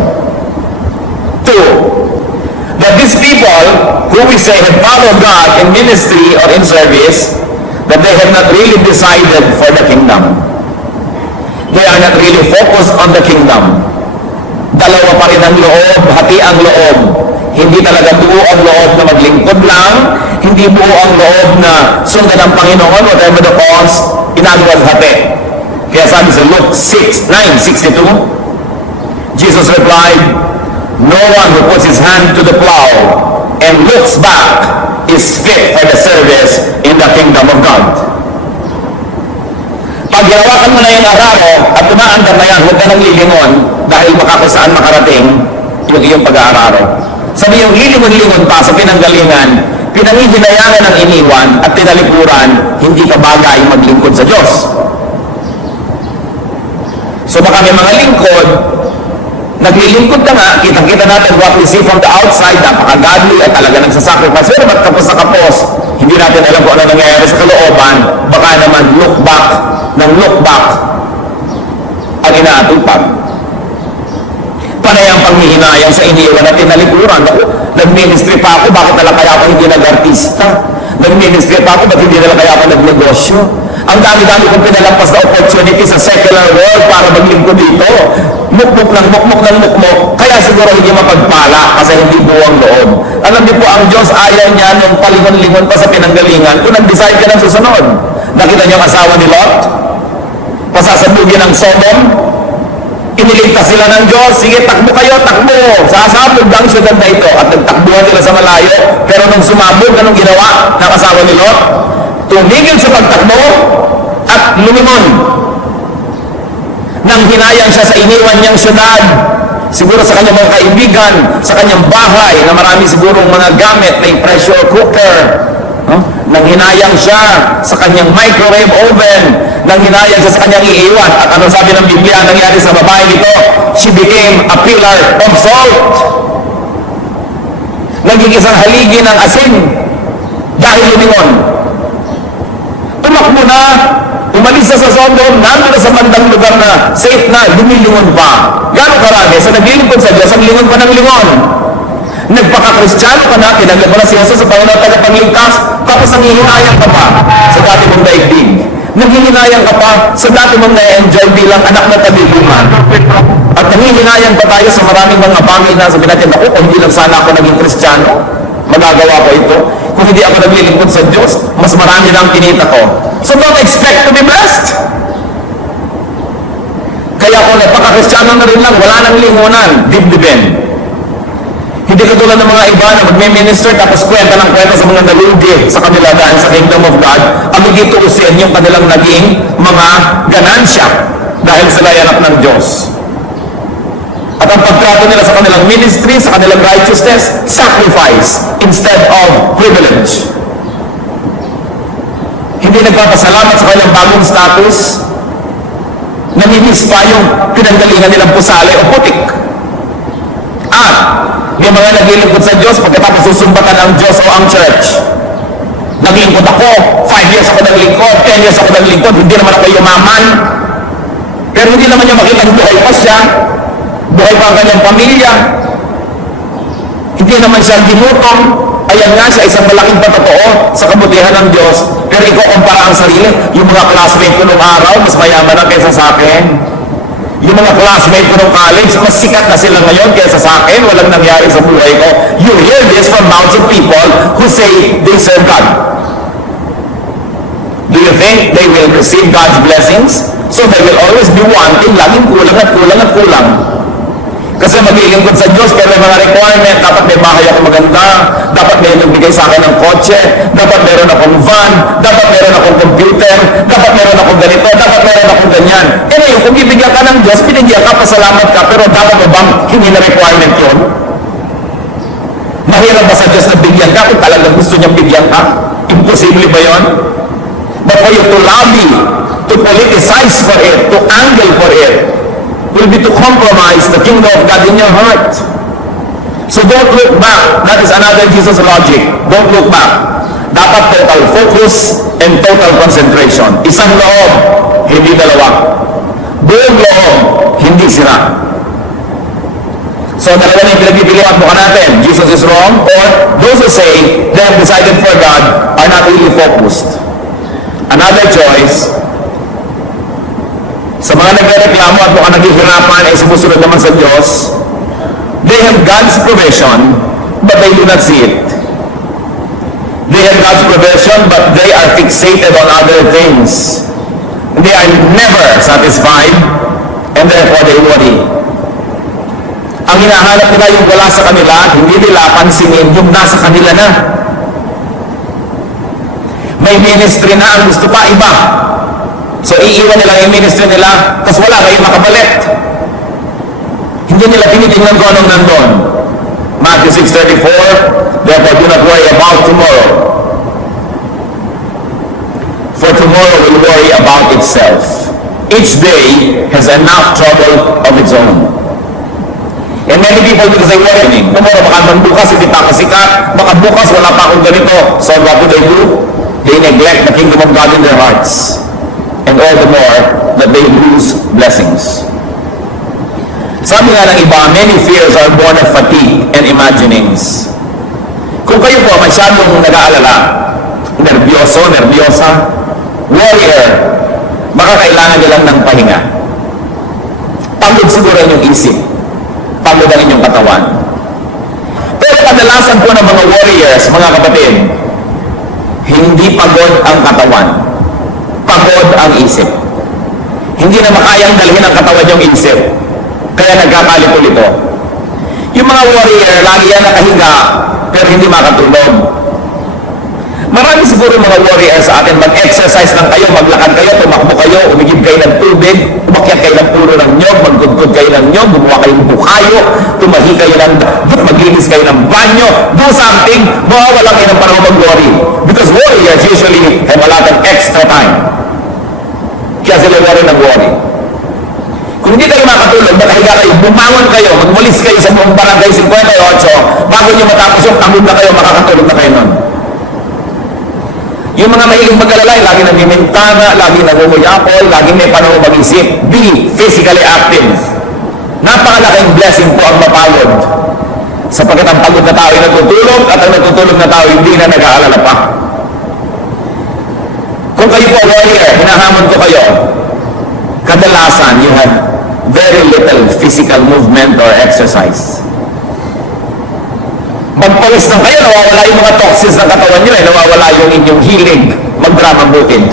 Two, that these people who we say have followed God in ministry or in service, that they have not really decided for the kingdom. They are not really focused on the kingdom. Dalawa pa rin ang loob, hati ang loob. Hindi talaga buo ang loob na maglingkod lang, hindi buo ang loob na sundan ang Panginoon, whatever the cause, inagawas hati. Kaya sabi sa Luke 9:62, Jesus replied, "No one who puts his hand to the plow and looks back is fit for the service in the kingdom of God." Pag hinawakan mo na yung araro at tumaandar na yan, huwag ka nang lilingon dahil makakusaan makarating yung iyong pag-aararo. Sabi yung lilingon-lingon pa sa pinanggalingan, pinangihinayangan ng iniwan at tinalikuran, hindi ka bagay maglingkod sa Diyos. So baka may mga lingkod, naglilingkod ka nga, kitang-kita natin what we see from the outside, napaka-godly at talaga nagsasacrifice. Pero ba't kapos na kapos? Hindi natin alam kung ano nangyayari sa kalooban. Baka naman look back ang inaatupag. Panay ang panghihinayang sa iniwan at tinalikuran. Nag-ministry pa ako, bakit nalang kaya ako hindi nag-artista? Nag-ministry pa ako, bakit hindi nalang kaya ako nag-negosyo? Ang dami-dami kong pinalampas na opportunity sa secular world para maglingkod dito. Mukmuk ng mukmuk. Kaya siguro hindi mapagpala kasi hindi buwang loob. Alam niyo po, ang Diyos ayaw niya nung palingon-lingon pa sa pinanggalingan kung nag-decide ka ng susunod. Nakita niyo ang asawa ni Lot? Pasasabugin ng Sodom? Iniligtas sila ng Diyos. Sige, takbo kayo, takbo. Sasabog ang syudad na ito. At nagtakbuhan sila sa malayo. Pero nung sumabog, anong ginawa ng asawa ni Lot? Tumigil sa pagtakbo at lumingon. Nang hinayang siya sa iniwan niyang syudad, siguro sa kanyang mga kaibigan, sa kanyang bahay, na marami sigurong mga gamit, may pressure cooker, nang hinayang siya sa kanyang microwave oven, nang hinayang siya sa kanyang iiwan. At ano sabi ng Biblia nangyari sa babae nito? She became a pillar of salt. Naging isang haligi ng asin dahil lumingon. Tumakbo na, umalis na sa Sodom, nandun na sa bandang lugar na safe na, lumilingon pa. Gano'ng karami? Sa naglilingkod sa Diyos, ang lingon pa ng lingon. Nagpaka-Kristiyano ka na, tinanggap mo na si Jesus sa Panginoon tagapagligtas, tapos nanghihinayang ka pa sa dati mong daigdig. Nanghihinayang ka pa sa dati mong na-enjoy bilang anak na tabi-luman. At nanghihinayang pa tayo sa maraming mga bagay na sabi natin, ako, kung hindi lang sana ako naging Kristiyano, magagawa ko ito. Kung hindi ako naglilingkod sa Diyos, mas marami lang kinita ko. So don't expect to be blessed. Kaya kung nagpaka-Kristiyano na rin lang, wala nang lingunan, dibdibin. Hindi katulad ng mga iba na magme-minister tapos kwenta ng kwenta sa mga nalugi sa kanila dahil sa kingdom of God, ang magituusin yung kanilang naging mga ganansya dahil sila ay anak ng Diyos. At ang pagtrato nila sa kanilang ministry, sa kanilang righteousness, sacrifice instead of privilege. Hindi nagpapasalamat sa kanilang bagong status, namimiss pa yung pinanggalingan nilang pusali o putik. At may mga naglilingkod sa Diyos pagkatapos susumbatan ang Diyos o ang church. Naglingkod ako, 5 years ako naglingkod, 10 years ako naglingkod, hindi naman ako yumaman. Pero hindi naman niya makita buhay pa siya, buhay pa ang kanyang pamilya. Hindi naman siya ginutom. Ayan nga siya, isang malaking patotoo sa kabutihan ng Diyos. Pero ikukumpara ang sarili, yung mga classmate ko nung araw, mas mayaman ang kaysa sa akin. Yung mga classmate ko ng college, mas sikat na sila ngayon kaysa sa akin, walang nangyari sa buhay ko. You hear this from mouths of people who say they serve God. Do you think they will receive God's blessings? So they will always be wanting, laging kulang at kulang at kulang. Kasi maglilingkod sa Diyos, pero may mga requirement, dapat may bahay ako maganda, dapat may nagbigay sa akin ng kotse, dapat meron akong van, dapat meron akong computer, dapat meron akong ganito, dapat meron akong ganyan. E ngayon, kung ibigyan ka ng Diyos, pinigyan ka, pasalamat ka, pero dapat mo bang hindi na requirement yun? Mahirap ba sa Diyos na bigyan ka kung talagang gusto niyang bigyan ka? Imposible ba yun? But for you to lobby, to politicize for it, to angle for it, will be to compromise the kingdom of God in your heart. So don't look back. That is another Jesus logic. Don't look back. Dapat total focus and total concentration. Isang loob, hindi dalawa. Buong loob, hindi sira. So dalawa na yung pinagpipilihan mo natin. Jesus is wrong, or those who say they have decided for God are not really focused. Another choice, sa mga nagreklamo at mukhang naghihirapan ay sumusunod naman sa Diyos, they have God's provision, but they do not see it. They have God's provision, but they are fixated on other things. They are never satisfied, and therefore they worry. Ang hinahanap nila yung wala sa kanila, hindi nila pansinin yung nasa kanila na. May ministry na ang gusto pa iba. So, iiwan nila yung ministry nila, tapos wala kayong makabalik. Hindi nila tinitingnan kung anong nandun. Matthew 6:34, therefore do not worry about tomorrow. For tomorrow will worry about itself. Each day has enough trouble of its own. And many people, because they worry, tomorrow baka bukas hindi pa kasikat, baka bukas wala pa akong ganito. So what do? They neglect the kingdom of God in their hearts. And all the more that they lose blessings. Sabi nga ng iba, many fears are born of fatigue and imaginings. Kung kayo po masyadong nag-aalala, nervyoso, nervyosa, warrior, baka kailangan nyo lang ng pahinga. Pagod siguro inyong isip, pagod ang inyong katawan. Pero kadalasan po ng mga warriors, mga kapatid, hindi pagod ang katawan. Pagod ang isip. Hindi na makayang dalhin ang katawan yung isip. Kaya nagkakalipol ito. Yung mga warrior, lagi yan nakahiga, pero hindi makatulog. Marami siguro mga warrior sa atin, mag-exercise lang kayo, maglakad kayo, tumakbo kayo, umigib kayo ng tubig, umakyat kayo ng puno ng nyog, magdudkod kayo ng nyog, gumawa kayong bukayo, tumahi kayo ng dapat, maglinis kayo ng banyo, do something, mawawala kayo ng panahon mag-worry. Because warriors usually have a lot of extra time. Kaya sila worry ng worry. Kung hindi kayo makatulog, nakahiga kayo, bumangon kayo, magmulis kayo sa buong barangay 58, bago nyo matapos yung tangod na kayo, makakatulog na kayo nun. Yung mga mahiling mag-alalay, lagi nagmimintana, lagi nagmumuyapol, lagi may panahon mag-isip. Be physically active. Napakalaking blessing po ang mapagod. Sapagkat ang pagod na tao ay natutulog at ang natutulog na tao hindi na nag-aalala pa. Kung kayo po warrior, hinahamon ko kayo, kadalasan you have very little physical movement or exercise. Magpalis lang kayo, nawawala yung mga toxins ng katawan nyo, nawawala yung inyong hilig, magdramang bukid.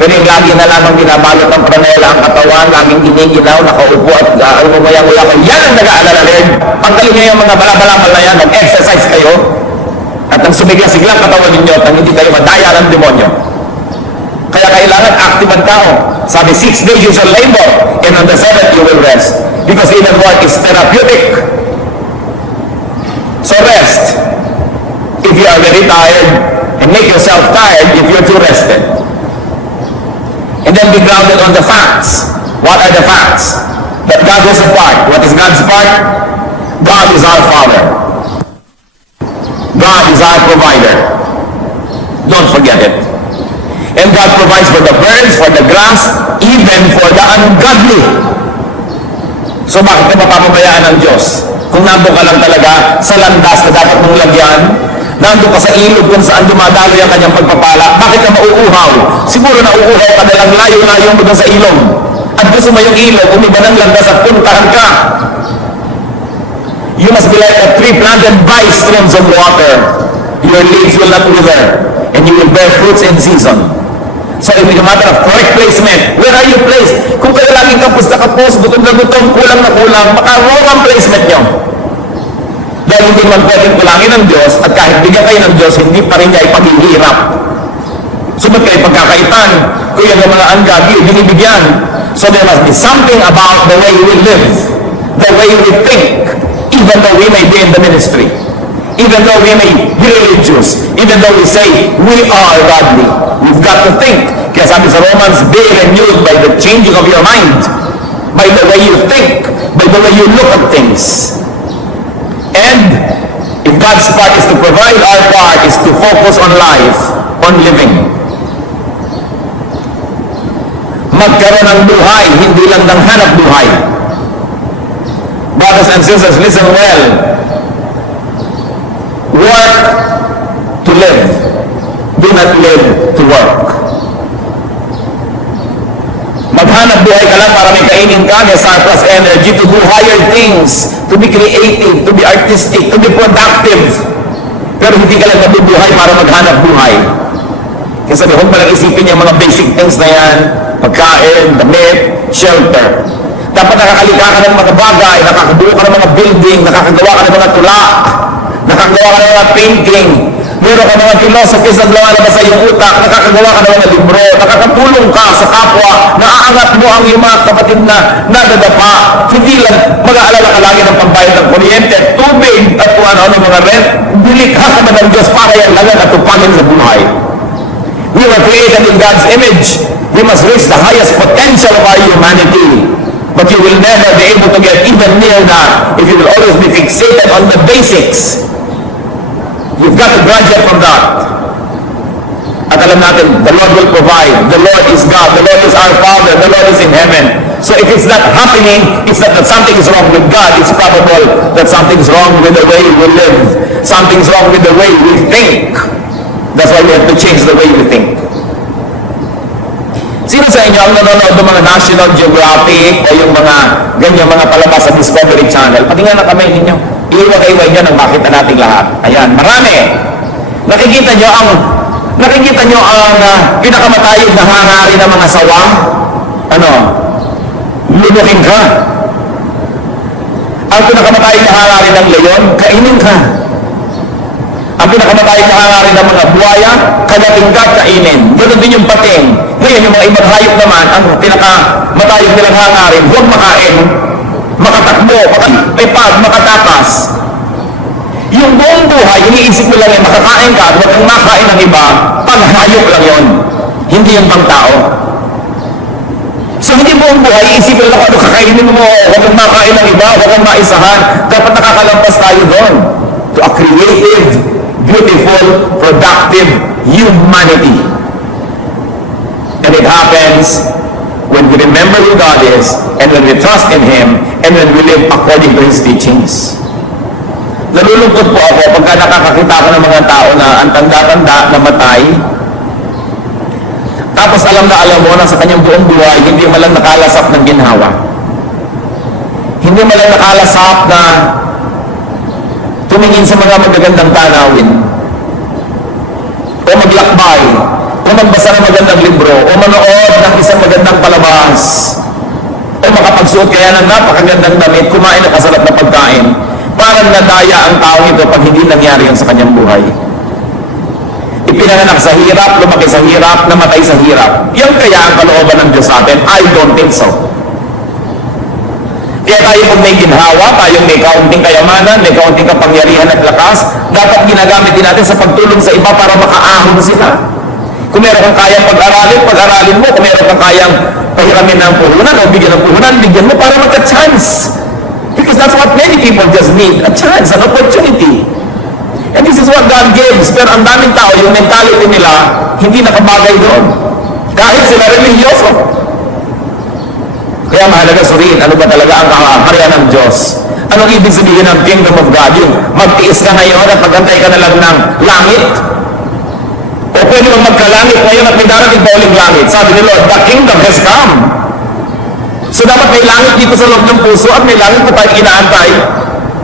Pero yung lagi na lamang binabalot ng pranela ang katawan, laging giniginaw, nakaupo at umumaya-uya ko, yan ang nag-aalala rin. Pagkalin nyo yung mga balabalakal na yan, mag-exercise kayo, at ang sumigla-sigla ang katawan ninyo at hindi kayo madaya ng demonyo. Kaya kailangan active ang tao. Sabi, 6 days you shall labor, and on the 7th you will rest. Because even work is therapeutic. So rest. If you are very tired, and make yourself tired if you're too rested. And then be grounded on the facts. What are the facts? That God is a part. What is God's part? God is our Father. God is our provider. Don't forget it. And God provides for the birds, for the grass, even for the ungodly. So bakit ka mapapabayaan ng Diyos? Kung nandun ka lang talaga sa landas na dapat mong lagyan, nandun ka sa ilog kung saan dumadaloy ang kanyang pagpapala, bakit ka mauuhaw? Siguro na uuhaw ka nalang layo-layo hanggang sa ilog. at gusto mo yung ilog, umiba ng landas at puntahan ka. You must be like a tree planted by streams of water. Your leaves will not wither, and you will bear fruits in season. So it's a matter of correct placement. Where are you placed? Kung kayo laging kapos na kapos, gutom na gutom, kulang na kulang, maka-wrong ang placement nyo. Dahil hindi man pwedeng kulangin ng Diyos, at kahit bigyan kayo ng Diyos, hindi pa rin niya ipaghihirap. Sumat kayo pagkakaitan, kung yan yung mga anggagi, binibigyan. So there must be something about the way we live, the way we think, even though we may be in the ministry, even though we may be religious, even though we say we are godly. We've got to think. Kaya sabi sa Romans, be renewed by the changing of your mind, by the way you think, by the way you look at things. And if God's part is to provide, our part is to focus on life, on living. Magkaroon ng buhay, hindi lang ng hanap buhay. Brothers and sisters, listen well. Work to live. Do not live to work. Maghanap buhay ka lang para may kainin ka, may surplus energy to do higher things, to be creative, to be artistic, to be productive. Pero hindi ka lang nabubuhay para maghanap buhay. Kasi huwag mo lang isipin yung mga basic things na yan, pagkain, damit, shelter. Dapat nakakalikha ka ng mga bagay, nakakabuo ka ng mga building, nakakagawa ka ng mga tulak, nakakagawa ka ng mga painting, meron ka mga philosophies na lumalabas sa iyong utak, nakakagawa ka ng mga libro, nakakatulong ka sa kapwa, naaangat mo ang iyong mga kapatid na nadadapa, hindi lang mag-aalala ka lagi ng pambayad ng kuryente, tubig, at kung ano mga rent, dilikha ka na ng Diyos para yan lang at tupangin sa buhay. We were created in God's image. We must reach the highest potential of our humanity. But you will never be able to get even near that if you will always be fixated on the basics. You've got to graduate from that. At alam natin, the Lord will provide. The Lord is God. The Lord is our Father. The Lord is in heaven. So if it's not happening, it's not that something is wrong with God. It's probable that something's wrong with the way we live. Something's wrong with the way we think. That's why we have to change the way we think. Sino sa inyo ang nanonood ng mga National Geographic o yung mga ganyan mga palabas sa Discovery Channel? Pati nga na kamay ninyo. Iiwag-iwag nyo nang makita natin lahat. Ayan, marami. Nakikita nyo ang pinakamatayog na hangarin ng mga sawa? Ano? Lulukin ka. Ang pinakamatayog na hangarin ng leyon, kainin ka. Ang pinakamatayog na hangarin ng mga buhaya, kagating ka, kainin. Ganun din yung pating. Ngayon, yung mga ibang hayop naman, ang pinakamatayog nilang hangarin, huwag makain, makatakbo, makapipad, makatakas. Yung buong buhay, iniisip mo lang yung makakain ka at huwag kang makain ng iba, panghayop lang yun. Hindi yung pang tao. So hindi buong buhay, iisipin lang ano kakainin mo, huwag kang makain ng iba, huwag kang maisahan. Dapat nakakalampas tayo doon to a creative, beautiful, productive humanity. And it happens when we remember who God is, and when we trust in Him, and when we live according to His teachings. Nalulungkot po ako pagka nakakakita ko ng mga tao na ang tanda-tanda, namatay. Tapos alam mo na sa kanyang buong buhay, hindi man lang nakalasap ng ginhawa. Hindi man lang nakalasap na tumingin sa mga magagandang tanawin. O maglakbay. O magbasa ng magandang libro. O manood ng isang magandang palabas. O makapagsuot kaya ng napakagandang damit, kumain ng kasarap na pagkain. Parang nadaya ang tao ito pag hindi nangyari yan sa kanyang buhay. Ipinanganak sa hirap, lumaki sa hirap, namatay sa hirap. Yan kaya ang kalooban ng Diyos sa atin? I don't think so. Kaya tayo pag may ginhawa, tayong may kaunting kayamanan, may kaunting kapangyarihan at lakas, dapat ginagamit din natin sa pagtulong sa iba para makaahon sila. Kung meron kang kayang pag-aralin mo. Kung meron kang kayang pahiramin ng puhunan o bigyan ng puhunan, bigyan mo para magka-chance. Because that's what many people just need, a chance, an opportunity. And this is what God gives. Pero ang daming tao, yung mentality nila, hindi nakabagay doon. Kahit sila religyoso. Kaya mahalaga suriin, ano ba talaga ang kaharian ng Diyos? Anong ibig sabihin ng kingdom of God? Yung magtiis ka ngayon at magantay ka na lang ng langit? O pwede bang magkalangit ngayon at may darating pa uling langit? Sabi ni Lord, the kingdom has come. So dapat may langit dito sa loob ng puso at may langit na tayo inaantay.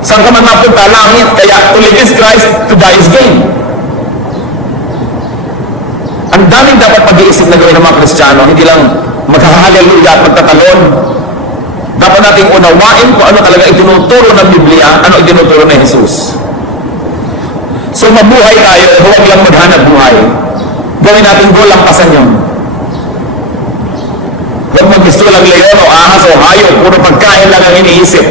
Saan ka man mapunta? Langit. Kaya to live is Christ, to die is gain. Ang daming dapat pag-iisip na gawin ng mga Kristiyano, hindi lang magkakahaleluya at magtatalon. Dapat nating unawain kung ano talaga itinuturo ng Biblia, ano itinuturo ng Jesus. So mabuhay tayo, huwag lang maghanap buhay. Gawin natin goal, lampasan yun. Huwag mag-gusto lang leon o ahas o hayop, puro pagkain lang ang iniisip.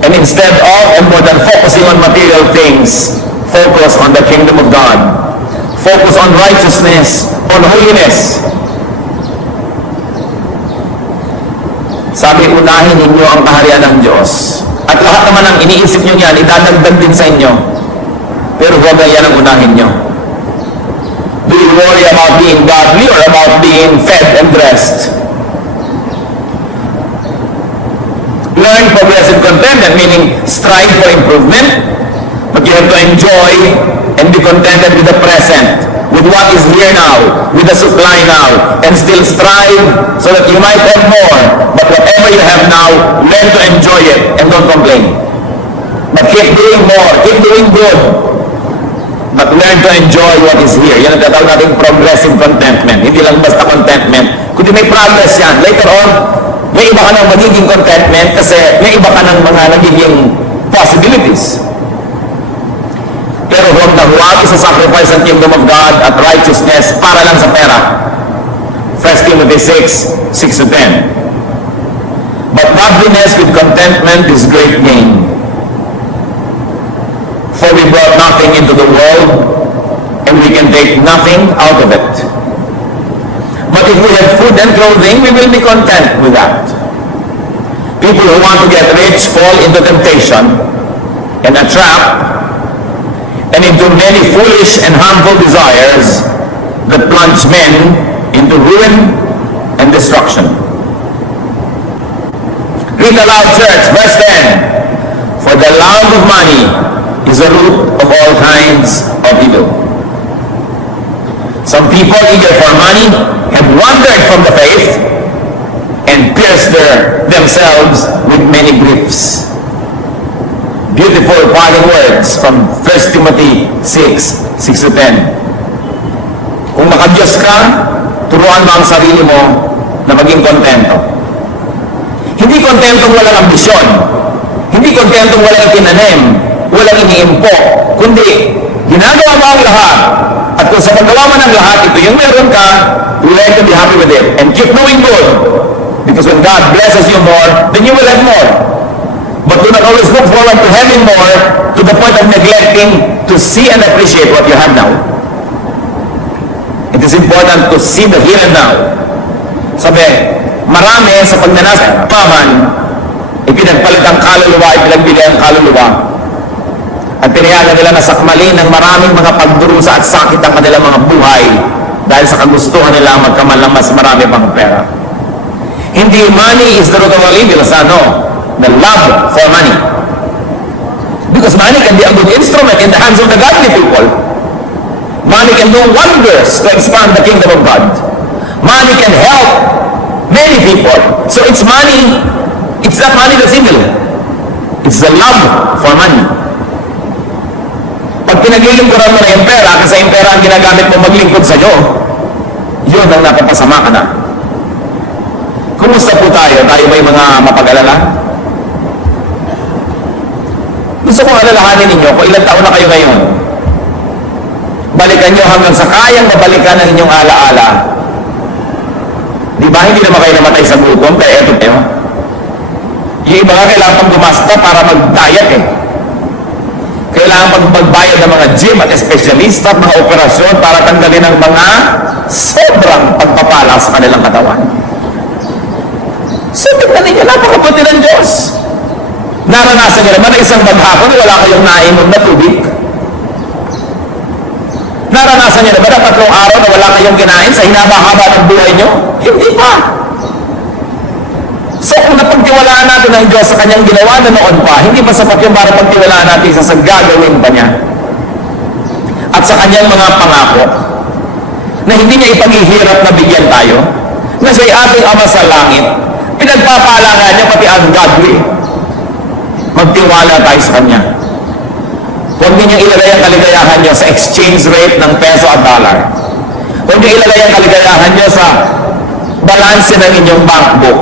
And instead of, and more than focusing on material things, focus on the kingdom of God. Focus on righteousness, on holiness. Sabi, unahin ninyo ang kaharian ng Diyos. At lahat naman ang iniisip nyo yan, idadagdag din sa inyo. Pero huwag na yan ang unahin nyo. Do you worry about being godly or about being fed and dressed? Learn progressive contentment, meaning strive for improvement, but you have to enjoy and be contented with the present, with what is here now, with the supply now, and still strive so that you might have more. But whatever you have now, learn to enjoy it and don't complain. But keep doing more, keep doing good, but learn to enjoy what is here. Yan ang tatawag natin progressive contentment. Hindi lang basta contentment, kundi may progress yan. Later on, may iba ka ng magiging contentment kasi may iba ka ng mga nagiging possibilities. Pero huwag na huwag isa-sacrifice ang kingdom of God at righteousness para lang sa pera. 1 Timothy 6, 6-10. But godliness with contentment is great gain. For we brought nothing into the world, and we can take nothing out of it. But if we have food and clothing, we will be content with that. People who want to get rich fall into temptation and a trap and into many foolish and harmful desires that plunge men into ruin and destruction. Read aloud, church, verse 10. For the love of money is the root of all kinds of evil. Some people eager for money have wandered from the faith and pierced themselves with many griefs. Beautiful parting words from 1 Timothy 6, 6-10. Kung makadiyos ka, turuan mo ang sarili mo na maging kontento. Hindi kontentong walang ambisyon. Hindi kontentong walang tinanim, walang iniimpo. Kundi, ginagawa mo ang lahat. At kung sa paggawa mo ng lahat, ito yung meron ka, learn to be happy with it. And keep doing good. Because when God blesses you more, then you will have more. But do not always look forward to having more to the point of neglecting to see and appreciate what you have now. It is important to see the here and now. Sabi, marami sa pagnanasa paman, ipinagpalit ang kaluluwa, ipinagbili ang kaluluwa. At tinayagan nila na sakmalin ng maraming mga pagdurusa at sakit ang kanilang mga buhay dahil sa kagustuhan nila magkamal ng mas marami pang pera. Hindi money is the root of all evil, the love for money. Because money can be a good instrument in the hands of the godly people. Money can do wonders to expand the kingdom of God. Money can help many people. So it's money, it's not money that's evil. It's the love for money. Pag pinaglilingkuran mo na yung pera, kasi yung pera ang ginagamit mo maglingkod sa iyo, yun ang napapasama ka na. Kumusta po tayo? Tayo may mga mapag-alala? Gusto kong alalahanin ninyo kung ilang taon na kayo ngayon. Balikan nyo hanggang sa kayang mabalikan ng inyong alaala. Di ba hindi naman kayo namatay sa gutom? Kaya eto kayo. Yung iba nga kailangan pang gumasta para mag-diet eh. Kailangan pang magbayad ng mga gym at espesyalista at mga operasyon para tanggalin ang mga sobrang pagpapala sa kanilang katawan. So, tignan ninyo, napakabuti ng Diyos. Naranasan niyo naman na isang maghapon, wala kayong nainom na tubig. Naranasan niyo naman na 3 araw na wala kayong kinain sa hinaba-haba ng buhay niyo? Hindi pa. So, kung napagtiwalaan natin ang Diyos sa kanyang ginawa na noon pa, hindi pa sapat yung para pagtiwalaan natin sa gagawin pa niya. At sa kanyang mga pangako, na hindi niya ipaghihirap na bigyan tayo, na siya'y ating Ama sa langit. Pinagpapala nga niya pati ungodly. Magtiwala tayo sa Kanya. Huwag ninyong ilagay ang kaligayahan niyo sa exchange rate ng peso at dollar. Huwag niyo ilagay ang kaligayahan niyo sa balanse ng inyong bank book.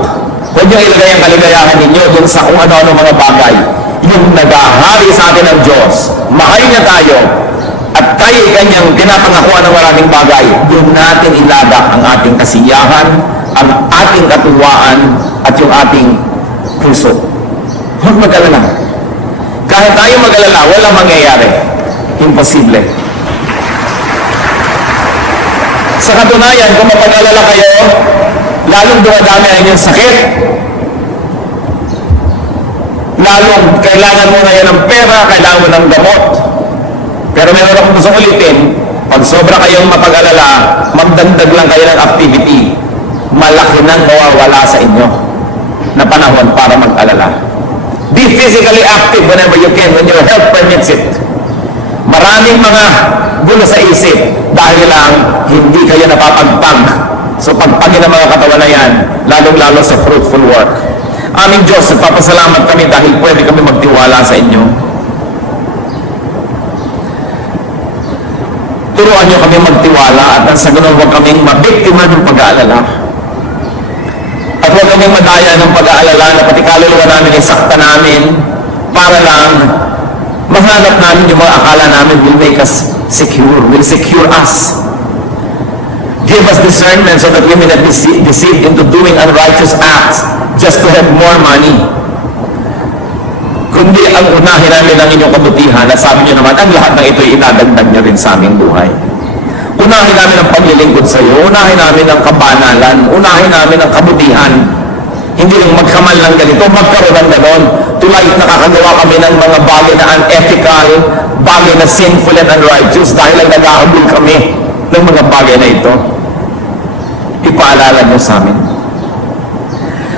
Huwag niyo ilagay ang kaligayahan ninyo dun sa kung ano-ano mga bagay. Yung nag-ahari sa atin ng Diyos, mahal niya tayo, at tayo kanyang pinapangakuan ng maraming bagay, doon natin ilaga ang ating kasiyahan, ang ating katuwaan, at yung ating puso. Huwag mag-alala. Kahit tayo mag-alala, walang mangyayari. Imposible. Sa katunayan, kung mapag-alala kayo, lalong dumadami ang inyong sakit, lalong kailangan mo ngayon ng pera, kailangan mo ng gamot. Pero meron akong gusto ulitin, pag sobra kayong mapag-alala, magdagdag lang kayo ng activity. Malaki nang mawawala sa inyo na panahon para mag-alala. Be physically active whenever you can, when your health permits it. Maraming mga gulo sa isip dahil lang hindi kayo napapagpag. So pagpagin ang mga katawan na yan, lalong-lalo sa fruitful work. Aming Diyos, nagpapasalamat kami dahil pwede kami magtiwala sa inyo. Turuan niyo kami magtiwala at nang sa ganun huwag kaming mabiktima ng pag-aalala. At huwag kaming madaya ng pag-aalala na pati kaluluwa namin ay sakta namin para lang mahanap namin yung mga akala namin will make us secure, will secure us. Give us discernment so that we may not be deceived into doing unrighteous acts just to have more money. Kundi ang unahin namin ang inyong kabutihan na sabi niyo naman, ang lahat ng ito ay idadagdag niyo rin sa aming buhay. Unahin namin ang paglilingkod sa iyo, unahin namin ang kabanalan, unahin namin ang kabutihan. Hindi lang magkamal ng ganito, magkaroon ng ganon. Tulad nakakagawa kami ng mga bagay na unethical, bagay na sinful and unrighteous dahil lang nag-aabol kami ng mga bagay na ito. Ipaalala niyo sa amin.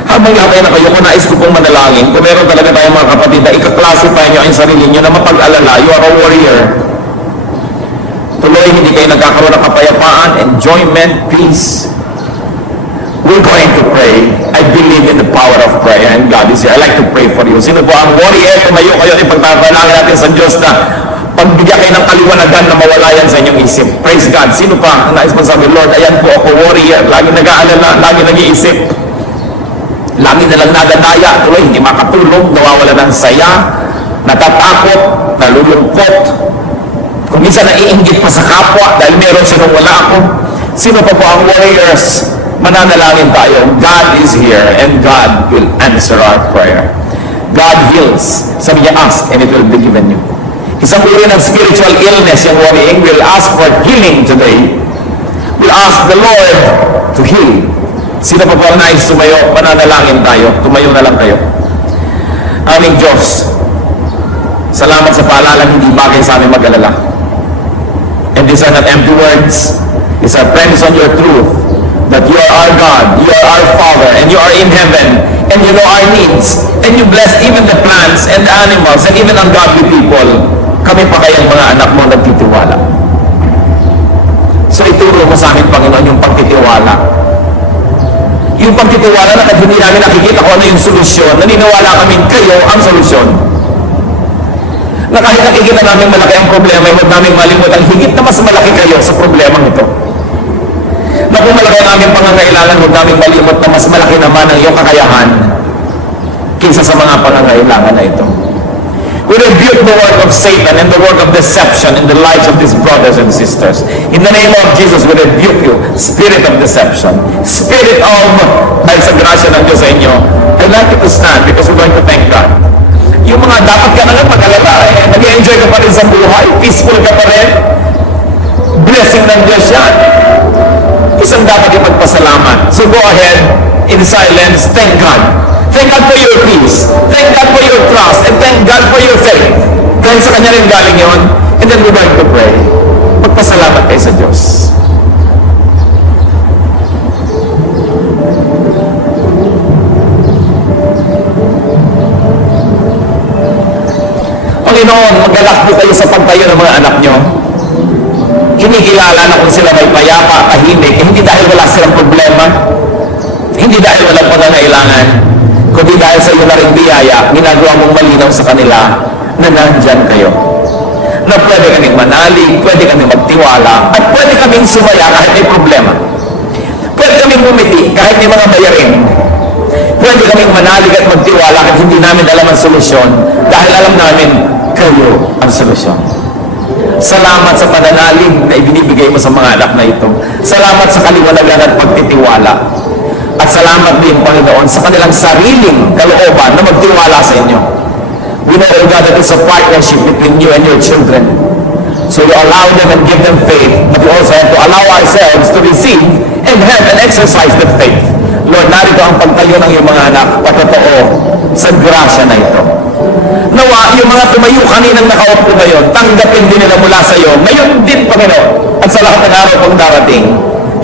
Habang lakay na kayo, kung nais ko pong manalangin, kung meron talaga tayong mga kapatid na ika-classify nyo ang sarili nyo na mapag-alala, you are a warrior. Tuloy, hindi kayo nagkakaroon ng kapayapaan, enjoyment, peace. We're going to pray. I believe in the power of prayer and God is here. I like to pray for you. Sino po ang warrior? Tumayo kayo, ipagtatanangin natin sa Diyos na pagbigyan kayo ng kaliwanagan na mawala yan sa inyong isip. Praise God. Sino pa ang nais masabi, Lord, ayan po ako warrior. Lagi nag-aalala, lagi nag-iisip. Lagi na lang nadadaya, tuloy, hindi makatulog, nawawala ng saya, natatakot, nalulungkot. Kung minsan naiinggit pa sa kapwa dahil meron sinong wala ako. Sino pa po ang warriors? Mananalangin tayo. God is here and God will answer our prayer. God heals. Sabi niya, ask and it will be given you. Isang uri ng spiritual illness yung worrying, we'll ask for healing today. We'll ask the Lord to heal. Sino pa po ang nais tumayo? Pananalangin tayo. Tumayo na lang kayo. Aming Diyos, salamat sa paalala, hindi bagay sa amin mag-alala. And these are not empty words. These are premise on your truth. That you are our God, you are our Father, and you are in heaven, and you know our needs, and you bless even the plants and the animals, and even ungodly people. Kami pa kayang mga anak mo nagtitiwala. So ituro mo sa amin, Panginoon, yung pagtitiwala. Yung pagtitiwala na kahit hindi namin nakikita kung ano yung solusyon, naniniwala kami kayo ang solusyon. Na kahit nakikita namin malaki ang problema, huwag namin malimutan, higit na mas malaki kayo sa problemang ito. Na kung malaki ang aming pangangailangan, huwag namin malimot na mas malaki naman ang iyong kakayahan kaysa sa mga pangangailangan na ito. We rebuke the work of Satan and the work of deception in the lives of these brothers and sisters. In the name of Jesus, we rebuke you, spirit of deception, spirit of, dahil sa grasya ng Diyos sa inyo, I'd like you to stand because we're going to thank God. Yung mga dapat ka na lang mag-alala, nag-enjoy ka pa rin sa buhay, peaceful ka pa rin, blessing ng Diyos yan. Isang dapat ipagpasalamat. So go ahead, in silence, thank God. Thank God for your peace. Thank God for your trust. And thank God for your faith. Dahil sa Kanya rin galing yun. And then we're going to pray. Magpasalamat kayo sa Diyos. Panginoon, magalak po kayo sa pagtayo ng mga anak nyo. Kinikilala na kung sila may payapa, tahimik, hindi dahil wala silang problema. biyaya, ginagawa mong malinaw sa kanila na nandyan kayo. Na pwede kaming manalig, pwede kaming magtiwala, at pwede kaming sumaya kahit may problema. Pwede kaming bumiti kahit may mga bayarin. Pwede kaming manalig at magtiwala kahit hindi namin alam ang solusyon dahil alam namin kayo ang solusyon. Salamat sa pananalig na ibinibigay mo sa mga anak na ito. Salamat sa kaliwanagan at pagtitiwala. At salamat din, Panginoon, sa kanilang sariling kalooban na magtiwala sa inyo. We know, God, that it's a partnership between you and your children. So you allow them and give them faith, but we also have to allow ourselves to receive and have and exercise that faith. Lord, narito ang pagtayo ng iyong mga anak, patotoo sa grasya na ito. Nawa, yung mga tumayo kaninang nakaupo ngayon, tanggapin din nila mula sa iyo. Ngayon din, Panginoon, at sa lahat ng araw pang darating,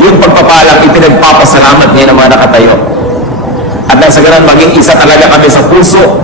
yung pagpapalang ipinagpapasalamat niya ng mga nakatayo. At nasa ganun, maging isa talaga kami sa puso